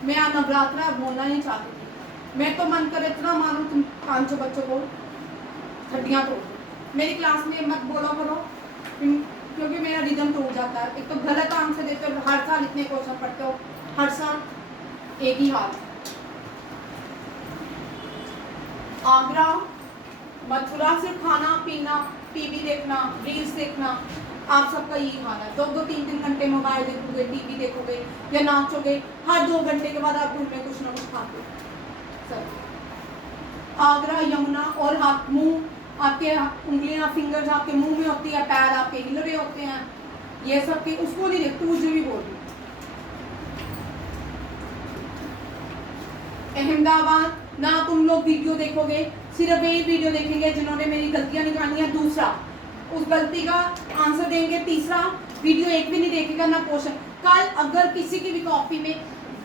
मैं आज नवरात्रा बोलना नहीं चाहती थी। मैं तो मन करे इतना मारूं तुम 500 बच्चों को हड्डियाँ तोड़ दो। मेरी क्लास में मत बोला करो, क्योंकि मेरा रिदम टूट जाता है। एक तो गलत आंसर देते हो, हर साल इतने क्वेश्चन पढ़ते हो, हर साल एक ही हाल। आगरा, मथुरा सिर्फ खाना पीना, टीवी देखना, रील्स देखना, आप सबका यही हाल है। 2-2, 3-3 घंटे मोबाइल देखोगे, टीवी देखोगे या नाचोगे। हर 2 घंटे के बाद आप घर में कुछ ना कुछ खाते हो। सब आगरा, यमुना और हाथ मुंह, आपके उंगलियां, फिंगर्स आपके मुंह में होती है, पैर आपके हिल रहे होते हैं, ये सब के उसको नहीं देखते, मुझे भी बोल रही। अहमदाबाद, ना तुम लोग वीडियो देखोगे, सिर्फ एक वीडियो देखेंगे जिन्होंने मेरी गलतियां निकाली हैं। दूसरा, उस गलती का आंसर देंगे। तीसरा, वीडियो एक भी नहीं देखेगा, ना क्वेश्चन। कल अगर किसी की भी कॉपी में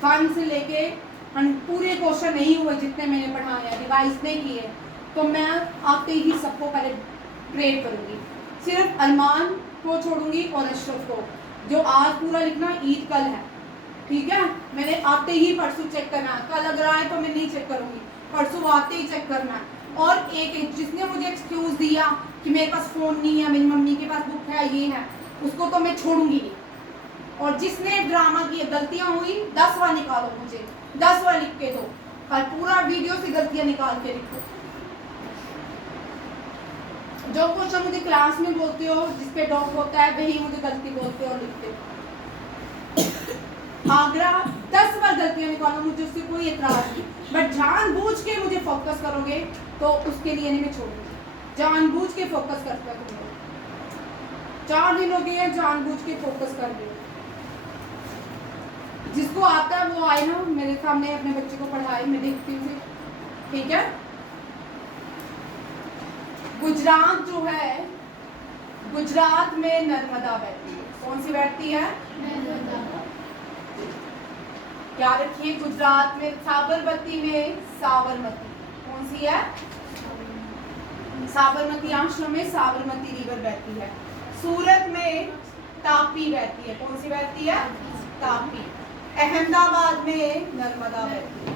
1 से लेके पूरे क्वेश्चन नहीं हुए जितने मैंने पढ़ाए हैं, रिवाइज नहीं किए, तो मैं आते ही सबको पहले ग्रेड करूँगी। सिर्फ अरमान को छोड़ूंगी और अशरफ को, जो आज पूरा लिखना, ईद कल है, ठीक है, मैंने आते ही परसों चेक करना है, कल अगर आए तो मैं नहीं चेक करूंगी, परसों आते ही चेक करना है। और एक जिसने मुझे एक्सक्यूज दिया कि मेरे पास फोन नहीं है, मेरी मम्मी के पास बुक है, ये है, उसको तो मैं छोड़ूंगी नहीं। और जिसने ड्रामा की गलतियां हुई 10वां निकालो, मुझे 10वां लिख के दो, और पूरा वीडियो से गलतियां निकाल के लिखो। जो क्वेश्चन मुझे क्लास में बोलते हो, जिसपे डाउट होता है, वही मुझे गलती बोलते हो और लिखते हो। आगरा 10 बार गलतियां निकालो, मुझे उससे कोई एतराज नहीं, बट जानबूझ के मुझे फोकस करोगे तो उसके लिए नहीं मैं छोड़ूंगी। जानबूझ के फोकस करता तुम लोग 4 दिन हो गए हैं, जानबूझ के फोकस कर रहे हो। जिसको आता है वो आए ना मेरे सामने, अपने बच्चे को पढ़ाए, मैं देखती हूँ, ठीक है। गुजरात जो है, गुजरात में नर्मदा बहती है, कौन सी बहती है? क्या रखिए, गुजरात में साबरमती में साबरमती, कौन सी है? साबरमती आश्रम में साबरमती रिवर बहती है। सूरत में तापी बहती है, कौन सी बहती है? तापी। अहमदाबाद में नर्मदा बहती है।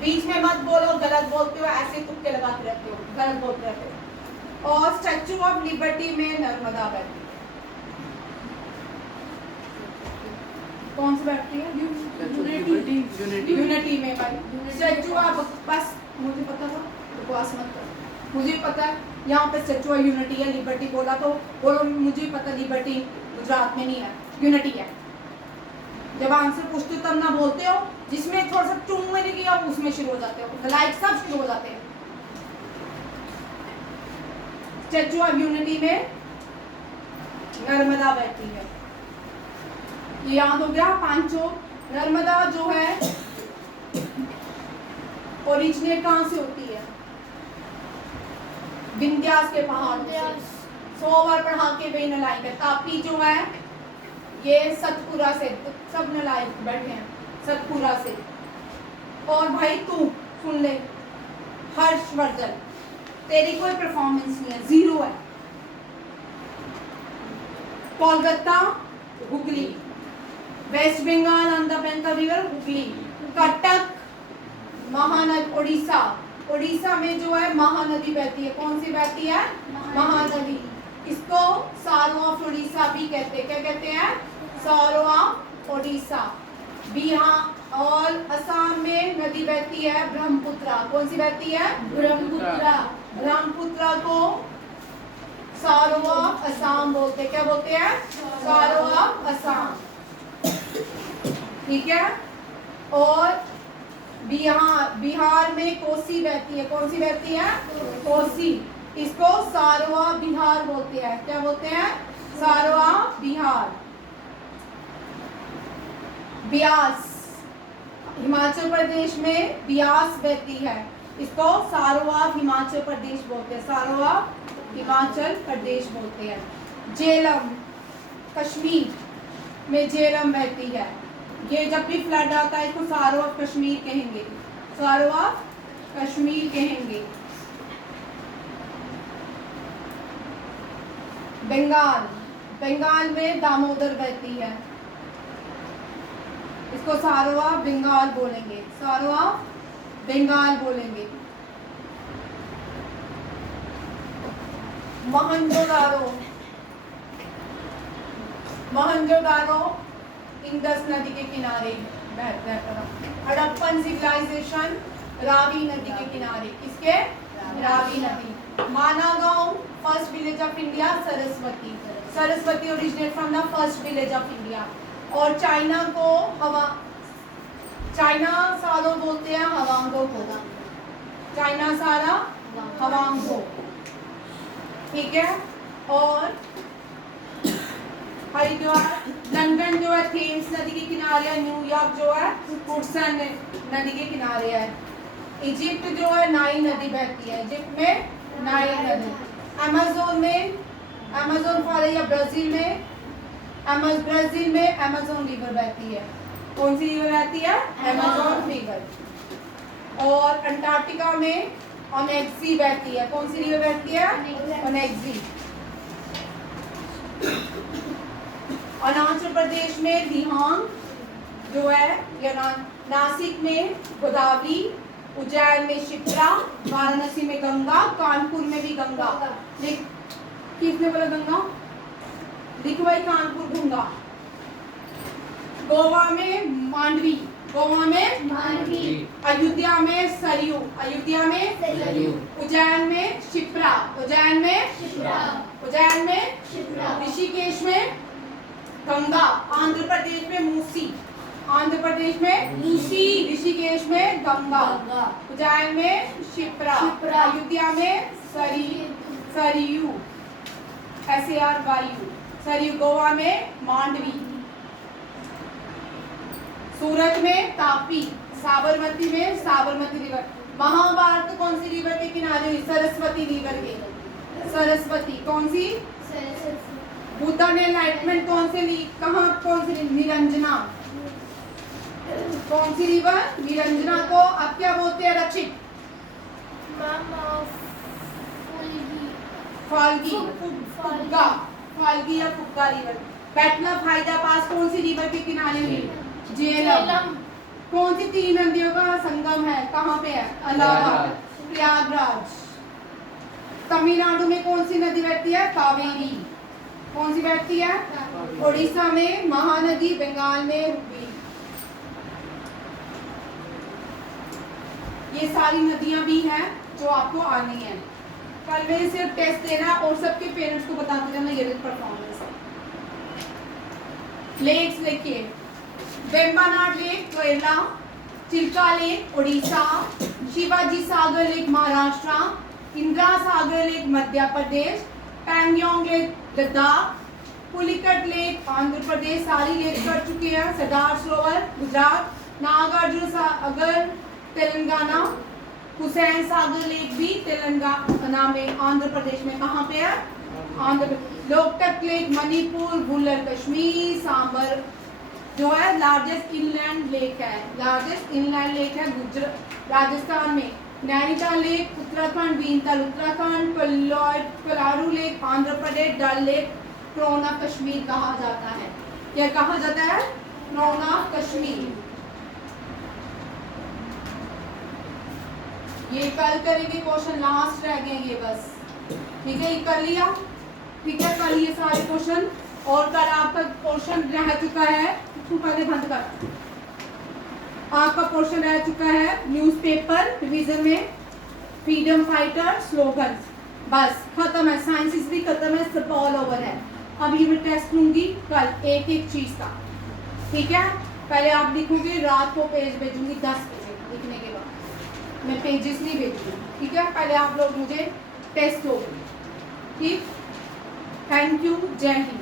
बीच में मत बोलो, गलत बोलते हो, ऐसे तुक्के लगाते रहते हो, गलत बोलते रहते हो। और स्टैचू ऑफ लिबर्टी में नर्मदा बहती है, कौन सी बैठती है? यूनिटी में भाई स्टैचू ऑफ, बस मुझे पता था, बकवास मत करो, मुझे पता है यहाँ पे स्टैचू ऑफ यूनिटी है। लिबर्टी बोला तो बोलो मुझे पता, लिबर्टी गुजरात में नहीं है, यूनिटी है। जब आंसर पूछते हो तब ना बोलते हो, जिसमें थोड़ा सा टू मैंने किया उसमें शुरू हो जाते हो, लाइक सब शुरू हो जाते हैं। स्टैचू ऑफ यूनिटी में नर्मदा बहती है, ये याद हो गया पांचों। नर्मदा जो है ओरिजिनेट कहाँ से होती है? विंध्यास के पहाड़ से। 100 बार पढ़ा के वे नलायक है। तापी जो है ये सतपुरा से, सब नलायक बैठे हैं सतपुरा से। और भाई तू सुन ले, हर्षवर्धन, तेरी कोई परफॉर्मेंस नहीं है, 0 है। Kolkata Hooghly, West Bengal on the bank of river Hooghly. Cuttack Mahanadi, Orissa, Orissa में जो है महानदी बहती है, कौन सी बहती है? महानदी। इसको सारो ऑफ उड़ीसा भी कहते हैं, क्या कहते हैं? सारो ऑफ उड़ीसा। बिहार और असम में नदी बहती है ब्रह्मपुत्रा, कौन सी बहती है? ब्रह्मपुत्रा। ब्रह्मपुत्रा को सारो ऑफ असम बोलते हैं, क्या बोलते हैं? सारो ऑफ असम, ठीक है। और बिहार में कोसी बहती है, कौन सी बहती है? कोसी। इसको सारवा बिहार बोलते हैं, क्या बोलते हैं? सारवा बिहार। ब्यास, हिमाचल प्रदेश में ब्यास बहती है, इसको सारवा हिमाचल प्रदेश बोलते हैं, सारवा हिमाचल प्रदेश बोलते हैं। झेलम, कश्मीर में झेलम बहती है। ये जब भी फ्लड आता है इसको सारो ऑफ कश्मीर कहेंगे, सारो ऑफ कश्मीर कहेंगे। बंगाल, बंगाल में दामोदर बहती है, इसको सारो ऑफ बंगाल बोलेंगे, सारो ऑफ बंगाल बोलेंगे। मोहनजोदारो, मोहनजोदारो इंडस नदी के किनारे बहता। हड़प्पन सिविलाइजेशन रावी नदी के किनारे, किसके? रावी नदी। माना गांव, first village of India Saraswati, Saraswati originate from the first village of India. और चाइना को चाइना सारो बोलते हैं हवांगो को, चाइना सारा हवांगो, ठीक है। और हरिद्वार, लंदन जो है थेम्स नदी के किनारे है, न्यूयॉर्क जो है हुडसन नदी के किनारे है। इजिप्ट जो है नाइल नदी बहती है, इजिप्ट में नाइल नदी। अमेज़न में, अमेज़न फॉरेस्ट या ब्राजील में, ब्राजील में अमेज़न रिवर बहती है, कौन सी रिवर बहती है? Amazon river. और अंटार्कटिका में ओनेक्सी बहती है, कौन सी रिवर बहती है? ओनेक्सी। अरुणाचल प्रदेश में दिहांग जो है ये नासिक में गोदावरी, उज्जैन में शिप्रा, वाराणसी में गंगा, कानपुर में भी गंगा। लिख, किसने बोला गंगा? लिखो भाई, कानपुर गंगा। गोवा में मांडवी, गोवा में मांडवी, अयोध्या में सरयू, अयोध्या में सरयू, उज्जैन में शिप्रा, उज्जैन में शिप्रा, उज्जैन में शिप्रा, ऋषिकेश में गंगा, आंध्र प्रदेश में मूसी, आंध्र प्रदेश में मूसी, ऋषिकेश में गंगा, गंगा, उज्जैन में शिप्रा, शिप्रा, अयोध्या में सरयू, SAR वायु, सरयू, गोवा में मांडवी, सूरत में तापी, साबरमती में साबरमती रिवर। महाभारत कौन सी रिवर के किनारे हुई? सरस्वती रिवर के, सरस्वती। कौन सी? सरस्वती, बुद्धा ने एनलाइटमेंट कौन से ली? कहाँ? कौन सी? निरंजना। कौन सी रिवर? निरंजना को अब क्या बोलते हैं? रचित, मामा, फाल्गी, फुग्गा, फुग्गा, फाल्गी या फुग्गा रिवर। बैटला फायदा पास कौन सी रिवर के किनारे हुई? झेलम। कौन सी 3 नदियों का संगम है? कहाँ पे है? इलाहाबाद, प्रयागराज। तमिलनाडु में कौन सी नदी बहती है? कावेरी। कौन सी बहती है? उड़ीसा में महानदी, बंगाल में हुगली। ये सारी नदियां भी हैं जो आपको आनी है। कल मेरे सिर्फ टेस्ट देना है और सबके पेरेंट्स को बताते रहना ये परफॉर्मेंस। लेक्स देखिए, वेम्बनाड लेक केरला, चिल्का लेक उड़ीसा, शिवाजी सागर lake Maharashtra, Indira Sagar lake Madhya Pradesh, Pangong lake Ladakh, Pulicat lake Andhra Pradesh, सारी लेक कर चुके हैं। सरदार सरोवर गुजरात, नागार्जुन सागर तेलंगाना, हुसैन सागर लेक भी तेलंगाना में, आंध्र प्रदेश में। कहाँ पे है? आंध्र प्रदेश। लोकटक लेक मणिपुर, भुल्लर कश्मीर, सांबर जो है लार्जेस्ट इनलैंड लेक है, लार्जेस्ट इनलैंड लेक है गुजरात राजस्थान में। नैनीताल लेक उत्तराखंड, भीमताल उत्तराखंड, कोलारू लेक आंध्र प्रदेश, डल लेक क्रोना कश्मीर कहा जाता है। क्या कहा जाता है? क्रोना कश्मीर। ये कल करेंगे क्वेश्चन, लास्ट रह गए ये बस। ठीक है, ये कर लिया। ठीक है, कल ये सारे क्वेश्चन, और कल आपका पोर्शन रह चुका है, इसको पहले बंद कर। आपका पोर्शन रह चुका है न्यूज़पेपर रिवीजन में, फ्रीडम फाइटर, स्लोगन, बस खत्म है। साइंसेस भी खत्म है, सब ऑल ओवर है। अब ये मैं टेस्ट लूंगी कल एक एक चीज का। ठीक है, पहले आप लिखोगे, रात को पेज भेजूंगी 10 बजे लिखने के बाद, मैं पेजेस नहीं भेजूंगी। ठीक है, पहले आप लोग मुझे टेस्ट दोगे। ठीक, थैंक यू, जय हिंद।